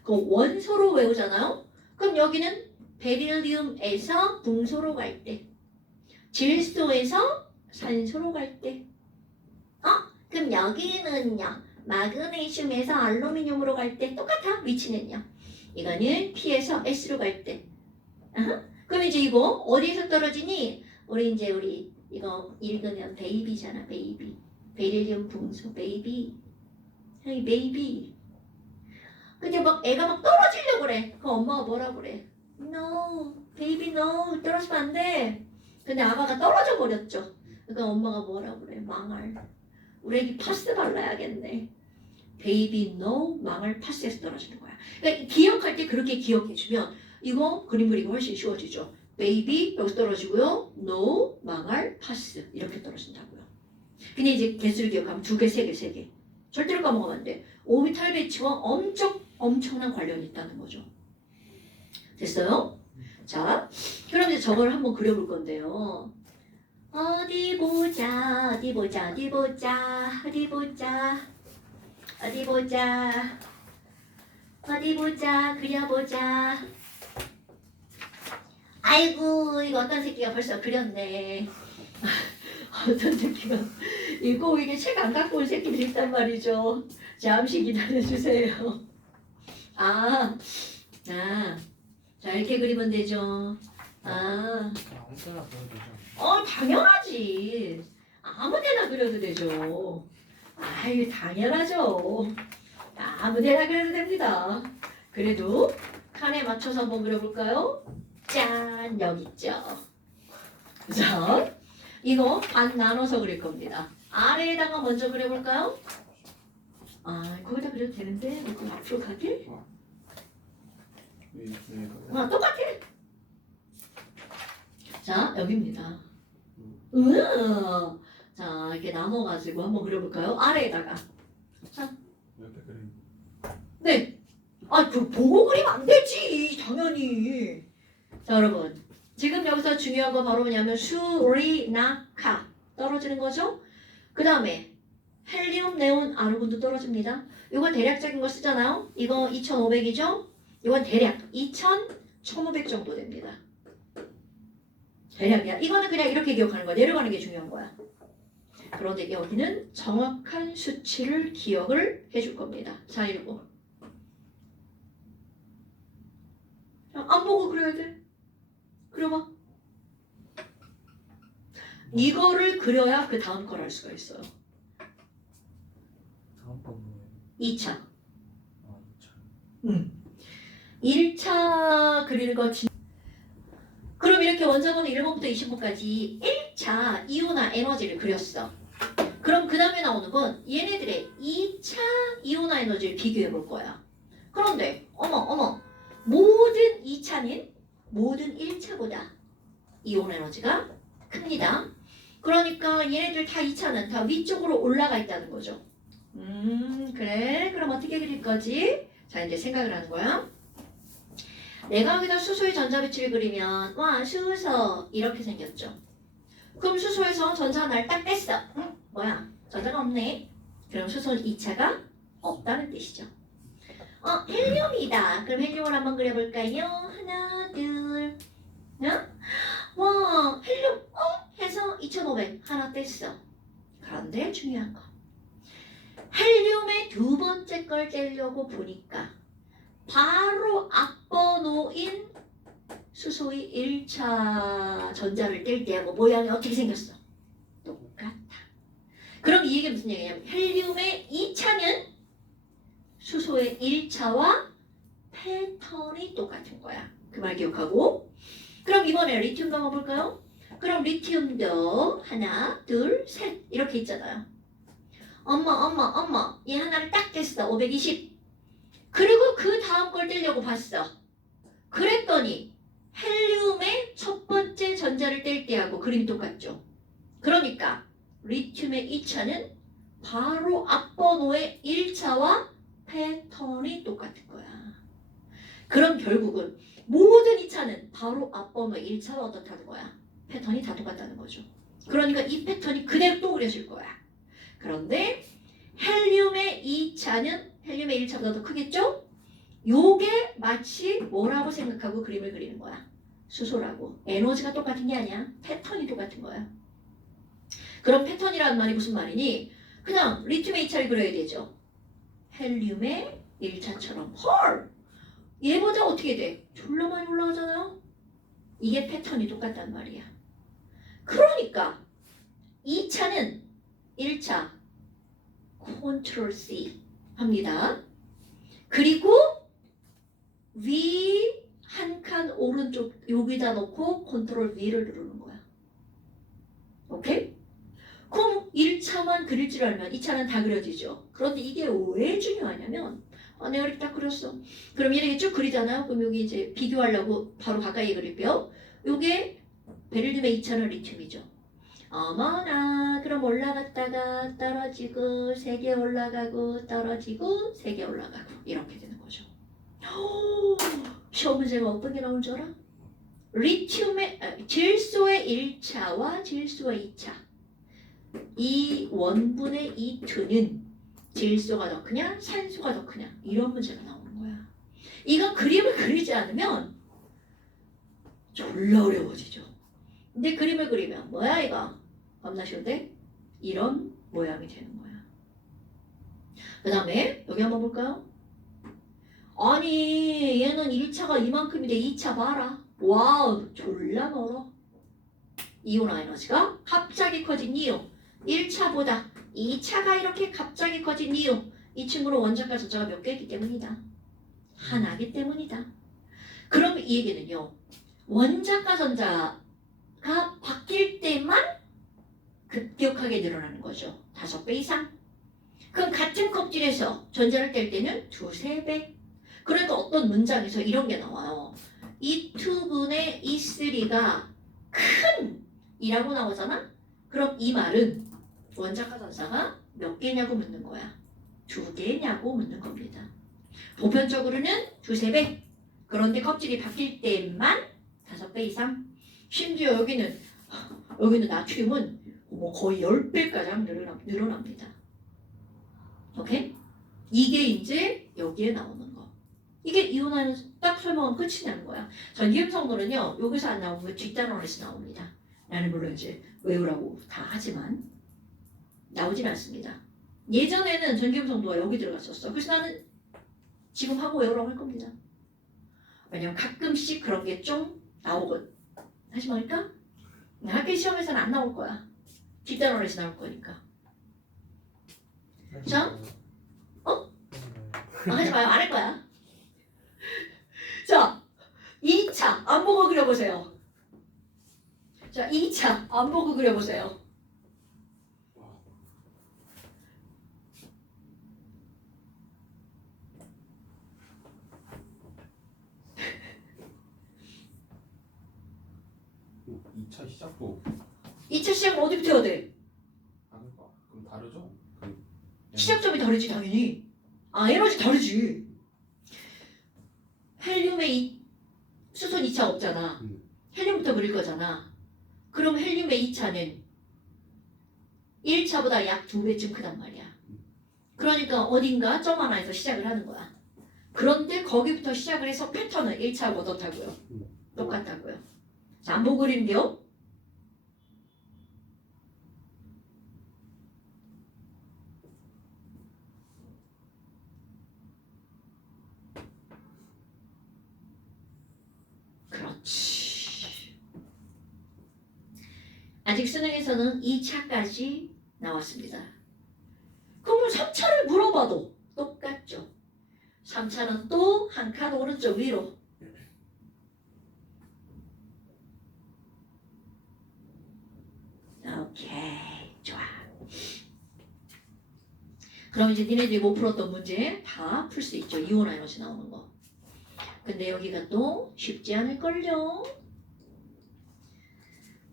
그럼 원소로 외우잖아요? 그럼 여기는 베릴리움에서 붕소로 갈 때, 질소에서 산소로 갈 때. 그럼 여기는요. 마그네슘에서 알루미늄으로 갈 때 똑같아. 위치는요. 이거는 P에서 S로 갈 때. 그럼 이제 이거 어디에서 떨어지니? 우리 이거 읽으면 베이비잖아. 베이비. 베릴리움 붕소 베이비. 아이 베이비. 근데 막 애가 막 떨어지려고 그래. 그 엄마가 뭐라 그래? No, baby no. 떨어지면 안 돼. 근데 아빠가 떨어져 버렸죠. 그러니까 엄마가 뭐라 그래? 망할. 우리 애기 파스 발라야겠네. 베이비 no 망할 파스에서 떨어지는 거야. 그러니까 기억할 때 그렇게 기억해주면 이거 그림 그리기 훨씬 쉬워지죠. 베이비 여기서 떨어지고요. no 망할 파스 이렇게 떨어진다고요. 근데 이제 개수를 기억하면 2개, 3개, 3개. 절대로 까먹으면 안 돼. 오비탈 배치와 엄청난 관련이 있다는 거죠. 됐어요? 자, 그럼 이제 저걸 한번 그려볼 건데요. 어디 보자, 어디 보자, 어디 보자, 어디 보자, 어디 보자, 어디 보자, 그려보자. 아이고, 이거 어떤 새끼가 벌써 그렸네. 어떤 새끼가 이거 이게 책 안 갖고 온 새끼들이 있단 말이죠. 잠시 기다려주세요. 자 이렇게 그리면 되죠. 아무거나 그려도 되죠. 당연하지. 아무데나 그려도 되죠. 아유 당연하죠. 아무데나 그려도 됩니다. 그래도 칸에 맞춰서 한번 그려볼까요? 짠 여기 있죠. 자 이거 반 나눠서 그릴 겁니다. 아래에다가 먼저 그려볼까요? 거기다 그려도 되는데 이거 앞으로 가게? 똑같아. 자 여기입니다. 자 이렇게 나눠가지고 한번 그려볼까요? 아래에다가. 자. 이렇게 그림. 네. 그 보고 그리면 안 되지. 당연히. 자 여러분. 지금 여기서 중요한 건 바로 뭐냐면 수리나카 떨어지는 거죠. 그 다음에 헬리움, 네온, 아르곤도 떨어집니다. 이건 대략적인 거 쓰잖아요. 이거 2500이죠. 이건 대략 1500 정도 됩니다. 대략이야. 이거는 그냥 이렇게 기억하는 거야. 내려가는 게 중요한 거야. 그런데 여기는 정확한 수치를 기억을 해줄 겁니다. 419. 안 보고 그려야 돼. 그려봐. 이거를 그려야 그 다음 걸 할 수가 있어요. 다음 번 뭐예요? 2차. 2차. 1차 그리는 거 그럼 이렇게 원자번호 1번부터 20번까지 1차 이온화 에너지를 그렸어. 그럼 그 다음에 나오는 건 얘네들의 2차 이온화 이온화 에너지를 비교해 볼 거야. 그런데 어머 모든 2차는 모든 1차보다 이온 에너지가 큽니다. 그러니까 얘네들 다 2차는 다 위쪽으로 올라가 있다는 거죠. 그래. 그럼 어떻게 그릴 거지? 자, 이제 생각을 하는 거야. 내가 여기다 수소의 전자배치를 그리면 와 수소 이렇게 생겼죠. 그럼 수소에서 전자 하나를 딱 뺐어. 뭐야? 전자가 없네. 그럼 수소는 2차가 없다는 뜻이죠. 헬륨이다. 그럼 헬륨을 한번 그려볼까요? 하나, 둘, 와, 헬륨, 해서 2500 하나 뗐어. 그런데 중요한 거. 헬륨의 두 번째 걸 떼려고 보니까 바로 앞번호인 수소의 1차 전자를 뗄 때하고 모양이 어떻게 생겼어? 똑같아. 그럼 이게 무슨 얘기냐면 헬륨의 2차는 수소의 1차와 패턴이 똑같은 거야. 그 말 기억하고. 그럼 이번에 리튬도 한번 볼까요? 그럼 리튬도 하나, 둘, 셋 이렇게 있잖아요. 엄마 얘 하나를 딱 뗐어. 520. 그리고 그 다음 걸 떼려고 봤어. 그랬더니 헬륨의 첫 번째 전자를 뗄 때하고 그림이 똑같죠. 그러니까 리튬의 2차는 바로 앞번호의 1차와 패턴이 똑같은 거야. 그럼 결국은 모든 2차는 바로 앞번호의 1차와 어떻다는 거야? 패턴이 다 똑같다는 거죠. 그러니까 이 패턴이 그대로 또 그려질 거야. 그런데 헬륨의 2차는 헬륨의 1차보다 더 크겠죠? 요게 마치 뭐라고 생각하고 그림을 그리는 거야? 수소라고. 에너지가 똑같은 게 아니야. 패턴이 똑같은 거야. 그럼 패턴이라는 말이 무슨 말이니? 그냥 리튬의 2차를 그려야 되죠. 헬륨의 1차처럼. 헐! 얘보다 어떻게 돼? 졸라 많이 올라가잖아요? 이게 패턴이 똑같단 말이야. 그러니까 2차는 1차 컨트롤 C 합니다. 그리고 위 한 칸 오른쪽 여기다 넣고 컨트롤 V를 누르는 거야. 오케이? 그럼 1차만 그릴 줄 알면 2차는 다 그려지죠. 그런데 이게 왜 중요하냐면 내가 이렇게 딱 그렸어. 그럼 이렇게 쭉 그리잖아요. 그럼 여기 이제 비교하려고 바로 가까이 그릴게요. 요게 베릴륨의 2차는 리튬이죠. 어머나 그럼 올라갔다가 떨어지고 3개 올라가고 떨어지고 3개 올라가고 이렇게 되는 거죠. 시험 문제가 어떤 게 나올 줄 알아? 질소의 1차와 질소의 2차 이 원분의 이 2는 질소가 더 크냐 산소가 더 크냐 이런 문제가 나오는 거야. 이건 그림을 그리지 않으면 졸라 어려워지죠. 근데 그림을 그리면 뭐야 이거? 겁나 쉬운데? 이런 모양이 되는 거야. 그 다음에 여기 한번 볼까요? 아니 얘는 1차가 이만큼인데 2차 봐라. 와우 졸라 멀어. 이온화 에너지가 갑자기 커진 이유 1차보다 2차가 이렇게 갑자기 커진 이유 이 친구는 원자과 전자가 몇 개이기 때문이다. 하나기 때문이다. 그럼 이 얘기는요. 원자과 전자가 바뀔 때만 급격하게 늘어나는 거죠. 5배 이상. 그럼 같은 껍질에서 전자를 뗄 때는 2~3배. 그러니까 어떤 문장에서 이런 게 나와요. E2분의 E3가 큰 이라고 나오잖아? 그럼 이 말은 원자과 전자가 몇 개냐고 묻는 거야. 2개냐고 묻는 겁니다. 보편적으로는 2~3배. 그런데 껍질이 바뀔 때만 5배 이상. 심지어 여기는 나트륨은 뭐 거의 10배가량 늘어납니다. 오케이? 이게 이제 여기에 나오는 거. 이게 이온화는 딱 설명하면 끝이 나는 거야. 전기음 성분은요. 여기서 안 나오고 뒷단원에서 나옵니다. 나는 물론 이제 외우라고 다 하지만 나오진 않습니다. 예전에는 전기음 성분가 여기 들어갔었어. 그래서 나는 지금 하고 외우라고 할 겁니다. 왜냐면 가끔씩 그런 게 좀 나오거든. 하지 말까? 학교 시험에서는 안 나올 거야. 뒷단원에서 나올 거니까. 자, 하지 마요. 안 할 거야. 자, 2차 안 보고 그려보세요. 자, 2차 안 보고 그려보세요. 2차 시작도 2차 시작은 어디부터 해야 돼? 아닐까? 그럼 다르죠? 그 시작점이 다르지 당연히. 아 에너지 다르지. 헬륨에 수소 2차 없잖아. 헬륨부터 그릴 거잖아. 그럼 헬륨의 2차는 1차보다 약 2배쯤 크단 말이야. 그러니까 어딘가 점 하나에서 시작을 하는 거야. 그런데 거기부터 시작을 해서 패턴은 1차하고 어떻다고요? 똑같다고요. 자, 안 보고 그리는데요. 그렇지. 아직 수능에서는 2차까지 나왔습니다. 그럼 3차를 물어봐도 똑같죠. 3차는 또 한 칸 오른쪽 위로. 오케이, 좋아. 그럼 이제 니네들이 못 풀었던 문제 다 풀 수 있죠. 이온 에너지 나오는 거. 근데 여기가 또 쉽지 않을걸요.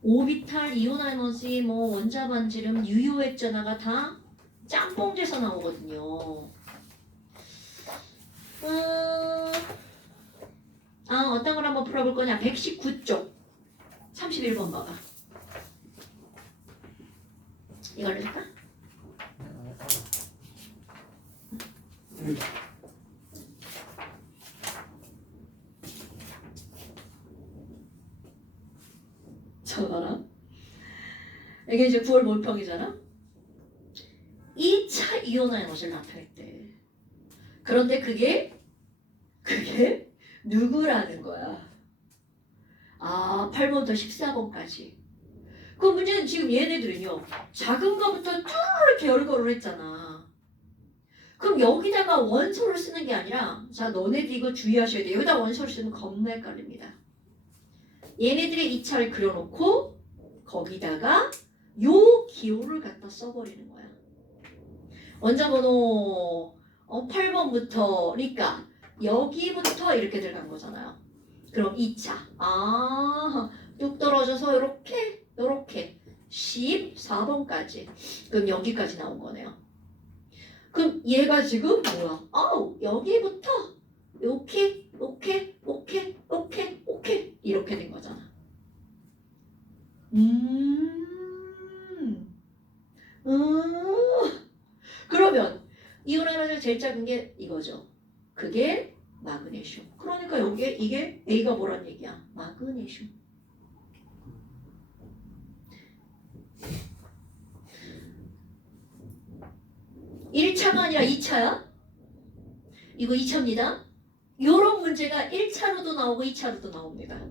오비탈 이온 에너지 뭐 원자 반지름 유효액 전화가 다 짬뽕돼서 나오거든요. 어떤 걸 한번 풀어볼 거냐? 119쪽 31번 봐봐. 이걸 해줄까? 저 봐라. 이게 이제 9월 몰평이잖아. 2차 이온 에너지를 나타냈대. 그런데 그게 누구라는 거야? 8번부터 14번까지. 그 문제는 지금 얘네들은요. 작은 거부터 쭉 이렇게 열거를 했잖아. 그럼 여기다가 원소를 쓰는 게 아니라 자 너네들 이거 주의하셔야 돼. 여기다 원소를 쓰면 겁나 헷갈립니다. 얘네들의 2차를 그려놓고 거기다가 요 기호를 갖다 써버리는 거야. 원자번호 8번부터니까 여기부터 이렇게 들어간 거잖아요. 그럼 2차 뚝 떨어져서 요렇게 14번까지 그럼 여기까지 나온 거네요. 그럼 얘가 지금 뭐야? 여기부터 이렇게 이렇게 된 거잖아. 그러면 이온 에너지가 제일 작은 게 이거죠. 그게 마그네슘. 그러니까 이게 A가 뭐란 얘기야? 마그네슘. (1차가) 아니라 2차야? 이거 2차입니다. 요런 문제가 1차로도 나오고 2차로도 나옵니다.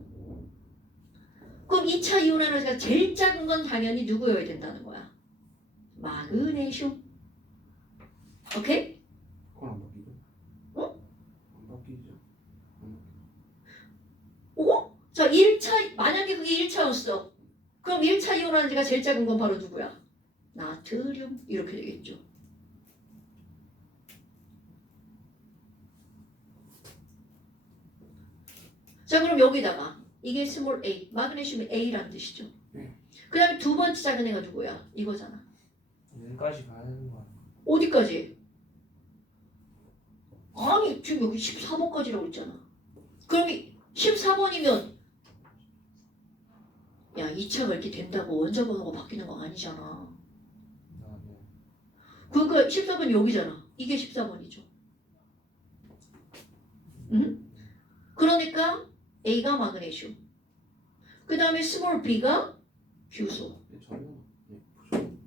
그럼 2차 이온 에너지가 제일 작은 건 당연히 누구여야 된다는 거야? 마그네슘. 오케이? 그건 안 바뀌죠? 안 바뀌죠? 자, 1차 만약에 그게 1차였어. 그럼 1차 이온 에너지가 제일 작은 건 바로 누구야? 나트륨. 이렇게 되겠죠. 자, 그럼 여기다가 이게 스몰 a, 마그네슘이 A라는 뜻이죠. 그 다음에 두 번째 작은 애가 누구야? 이거잖아. 여기까지 가야 되는 거 아니야? 어디까지? 아니 지금 여기 14번까지라고 있잖아. 그럼 14번이면 야 2차가 이렇게 된다고 원자 번호가 바뀌는 거 아니잖아. 그러니까 14번이 여기잖아. 이게 14번이죠. 응? 그러니까 A가 마그네슘. 그 다음에 스몰 B가 규소. 저는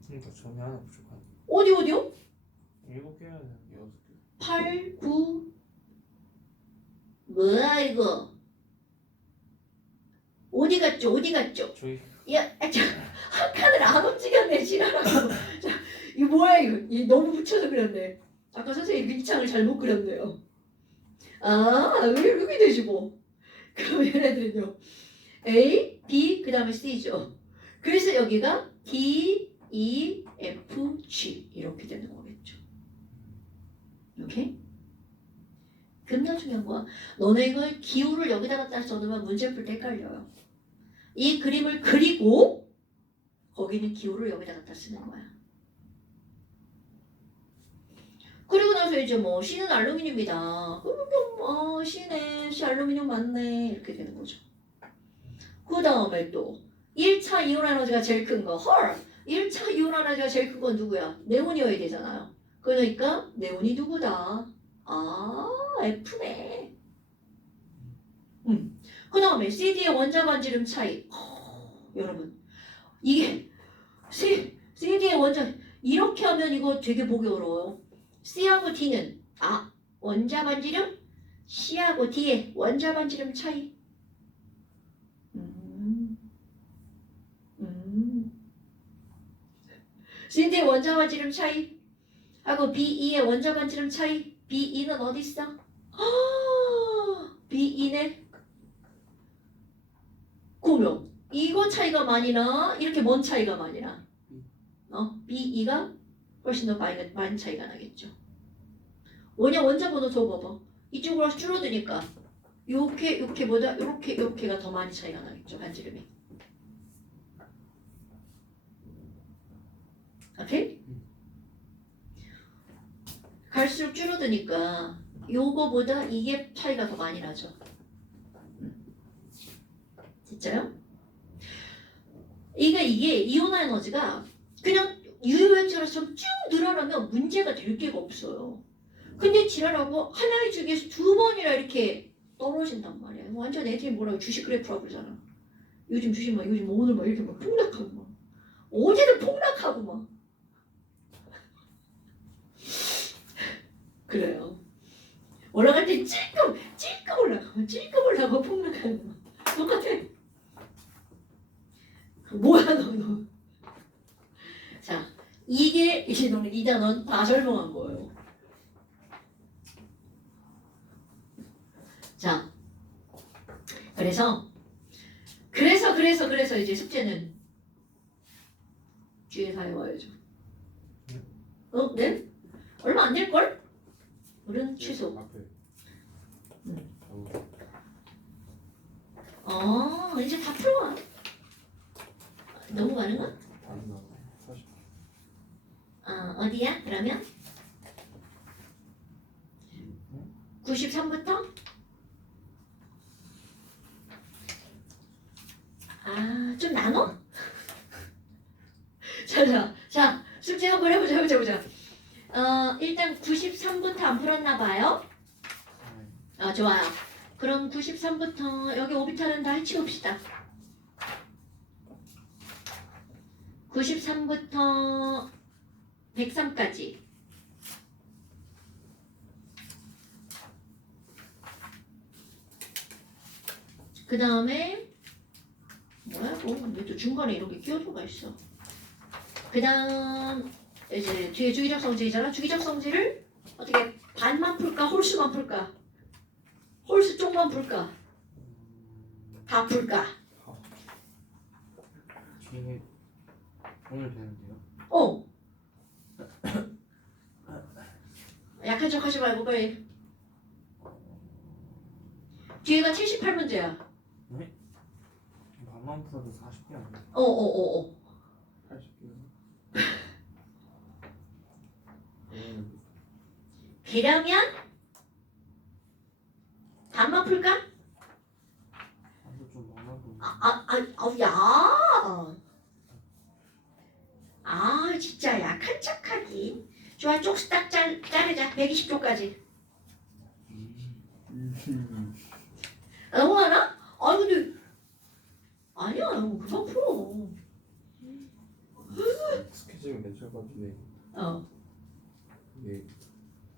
그러니까 점이 하나 부족하네. 어디요? 7개 해야 돼. 6개 8, 9 뭐야 이거? 어디 갔죠? 저희 한 칸을 안 움직였네 지랄하고. 자, 이거 뭐야 이거? 이 너무 붙여서 그렸네. 아까 선생님 2창을 잘못 그렸네요. 이렇게 되지 뭐. 그럼 얘네들은요. A, B, 그 다음에 C죠. 그래서 여기가 D, E, F, G 이렇게 되는 거겠죠. 오케이? 겁나 중요한 거야. 너네 이걸 기호를 여기다가 딱 써놓으면 문제 풀 때 헷갈려요. 이 그림을 그리고 거기는 기호를 여기다 갖다 쓰는 거야. 그리고 나서 이제 뭐 C는 알루미늄이다. 그럼 C네, C 알루미늄 맞네 이렇게 되는 거죠. 그 다음에 또 1차 이온 에너지가 제일 큰 거. 헐! 1차 이온 에너지가 제일 큰 건 누구야? 네온이어야 되잖아요. 그러니까 네온이 누구다? 아, F네. 그 다음에 CD의 원자 반지름 차이. 여러분 이게 CD의 원자 이렇게 하면 이거 되게 보기 어려워요. C하고 D는 원자 반지름, C하고 D의 원자 반지름 차이. CD의 원자 반지름 차이 하고 BE의 원자 반지름 차이. BE는 어디 있어? BE네. 그러면 이거 차이가 많이 나? 이렇게 뭔 차이가 많이 나? BE가 훨씬 더 많이 차이가 나겠죠. 뭐냐 원자 번호 적어봐. 이쪽으로 줄어드니까 요렇게보다 요렇게가 더 많이 차이가 나겠죠. 반지름이. 오케이? 갈수록 줄어드니까 요거보다 이게 차이가 더 많이 나죠. 진짜요? 이게 이온 에너지가 그냥 유효액처럼 쭉 늘어나면 문제가 될 게가 없어요. 근데 지랄하고 하나의 주기에서 두 번이나 이렇게 떨어진단 말이야. 완전 애들이 뭐라고 주식 그래프라고 그러잖아. 요즘 주식 요즘 오늘 이렇게 폭락하고 막 어제도 폭락하고 막 그래요. 올라갈 때 찔끔 올라가고 폭락하는 거 똑같아. 뭐야 너. 자, 이게 이 단원 다 설명한 거예요. 자, 그래서 이제 숙제는 뒤에 다 해와야죠. 네? 얼마 안 될걸? 우리는 취소. 앞에. 이제 다 풀어와. 너무 많은가? 안 나와. 40. 어디야? 그러면 93부터 좀 나눠? 자, 숙제 한번 해보자. 일단 93부터 안 풀었나 봐요? 좋아요. 그럼 93부터 여기 오비탈은 다 해치웁시다. 93부터 103까지. 그 다음에 뭐야? 왜 또 중간에 이런 게 끼어들어가 있어? 그 다음 이제 뒤에 주기적 성질이잖아. 주기적 성질을 어떻게 반만 풀까? 홀수만 풀까? 홀수 쪽만 풀까? 다 풀까? 뒤에 오늘 되는데요. 약한 척 하지 말고 빨리. 뒤에가 78문제야. 네? 반만 풀어도 40개 아니에요? 80개. 그러면 반만 풀까? 반도 좀 많아 보이네. 진짜 약한 척하기. 좋아, 쪽수 딱 자르자. 120쪽까지. 너무 많아? 근데 아니야, 그만 풀어. 스케줄은 괜찮을 것 같은데 이게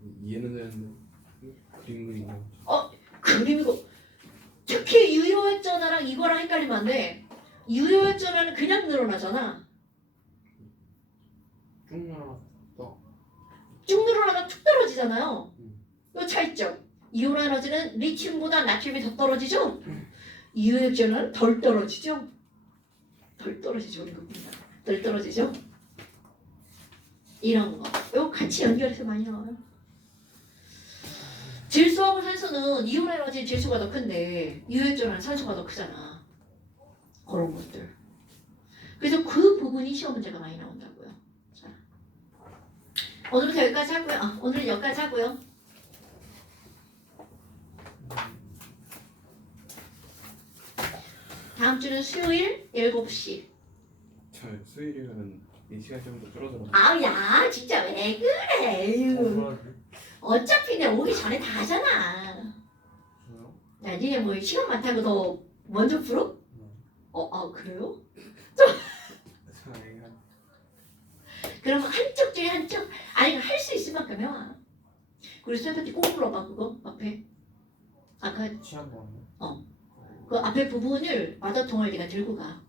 이해는 되는데 그림 그리고 그림이고 특히 유효액전화랑 이거랑 헷갈리면 안 돼. 유효액전화는 그냥 늘어나잖아. 쭉 나왔다. 쭉 늘어나가 툭 떨어지잖아요. 이 차이점. 이온 에너지는 리튬보다 나트륨이 더 떨어지죠? 유효액전화는 덜 떨어지죠? 덜 떨어지죠. 덜 떨어지죠? 이런 거. 이거 같이 연결해서 많이 나와요. 질소하고 산소는 이온 에너지 질소가 더 큰데 유효액전화는 산소가 더 크잖아. 그런 것들. 그래서 그 부분이 시험 문제가 많이 나온다고요. 자, 오늘부터 여기까지 하고요. 오늘은 여기까지 하고요. 다음 주는 수요일 7시. 저 수요일이면 4시간 정도 줄어들어. 아야 진짜 왜 그래. 뭐라지? 어차피 내가 오기 전에 다 하잖아. 저요? 야 니네 뭐 시간 많다고 더 먼저 풀어? 네. 그래요? 제가 얘기한 그럼 한쪽 중에 한쪽 아니 할 수 있을 만큼 해와. 그리고 쌤한테 꼭 물어봐 그거 앞에 아까 취한 거는? 그 앞에 부분을 마더통을 네가 들고 가.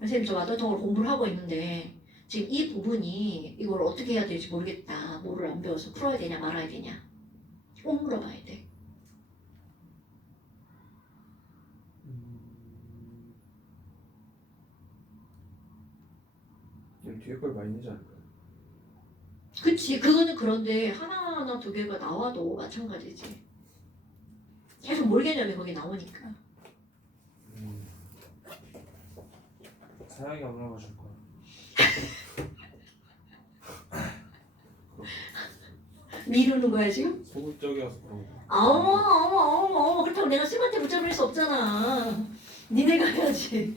선생님 저 마더통을 공부를 하고 있는데 지금 이 부분이 이걸 어떻게 해야 될지 모르겠다. 뭐를 안 배워서 풀어야 되냐 말아야 되냐. 꼭 물어봐야 돼. 뒤에 걸 많이 내지 않을까요? 그치 그거는 그런데 하나하나 두 개가 나와도 마찬가지지. 계속 모르겠냐면 거기 나오니까. 사양이 안 올라가실 거야. 미루는 거야 지금? 소극적이어서 그런 거. 어머 그렇다고 내가 쌤한테 붙잡을 수 없잖아. 니네가 해야지.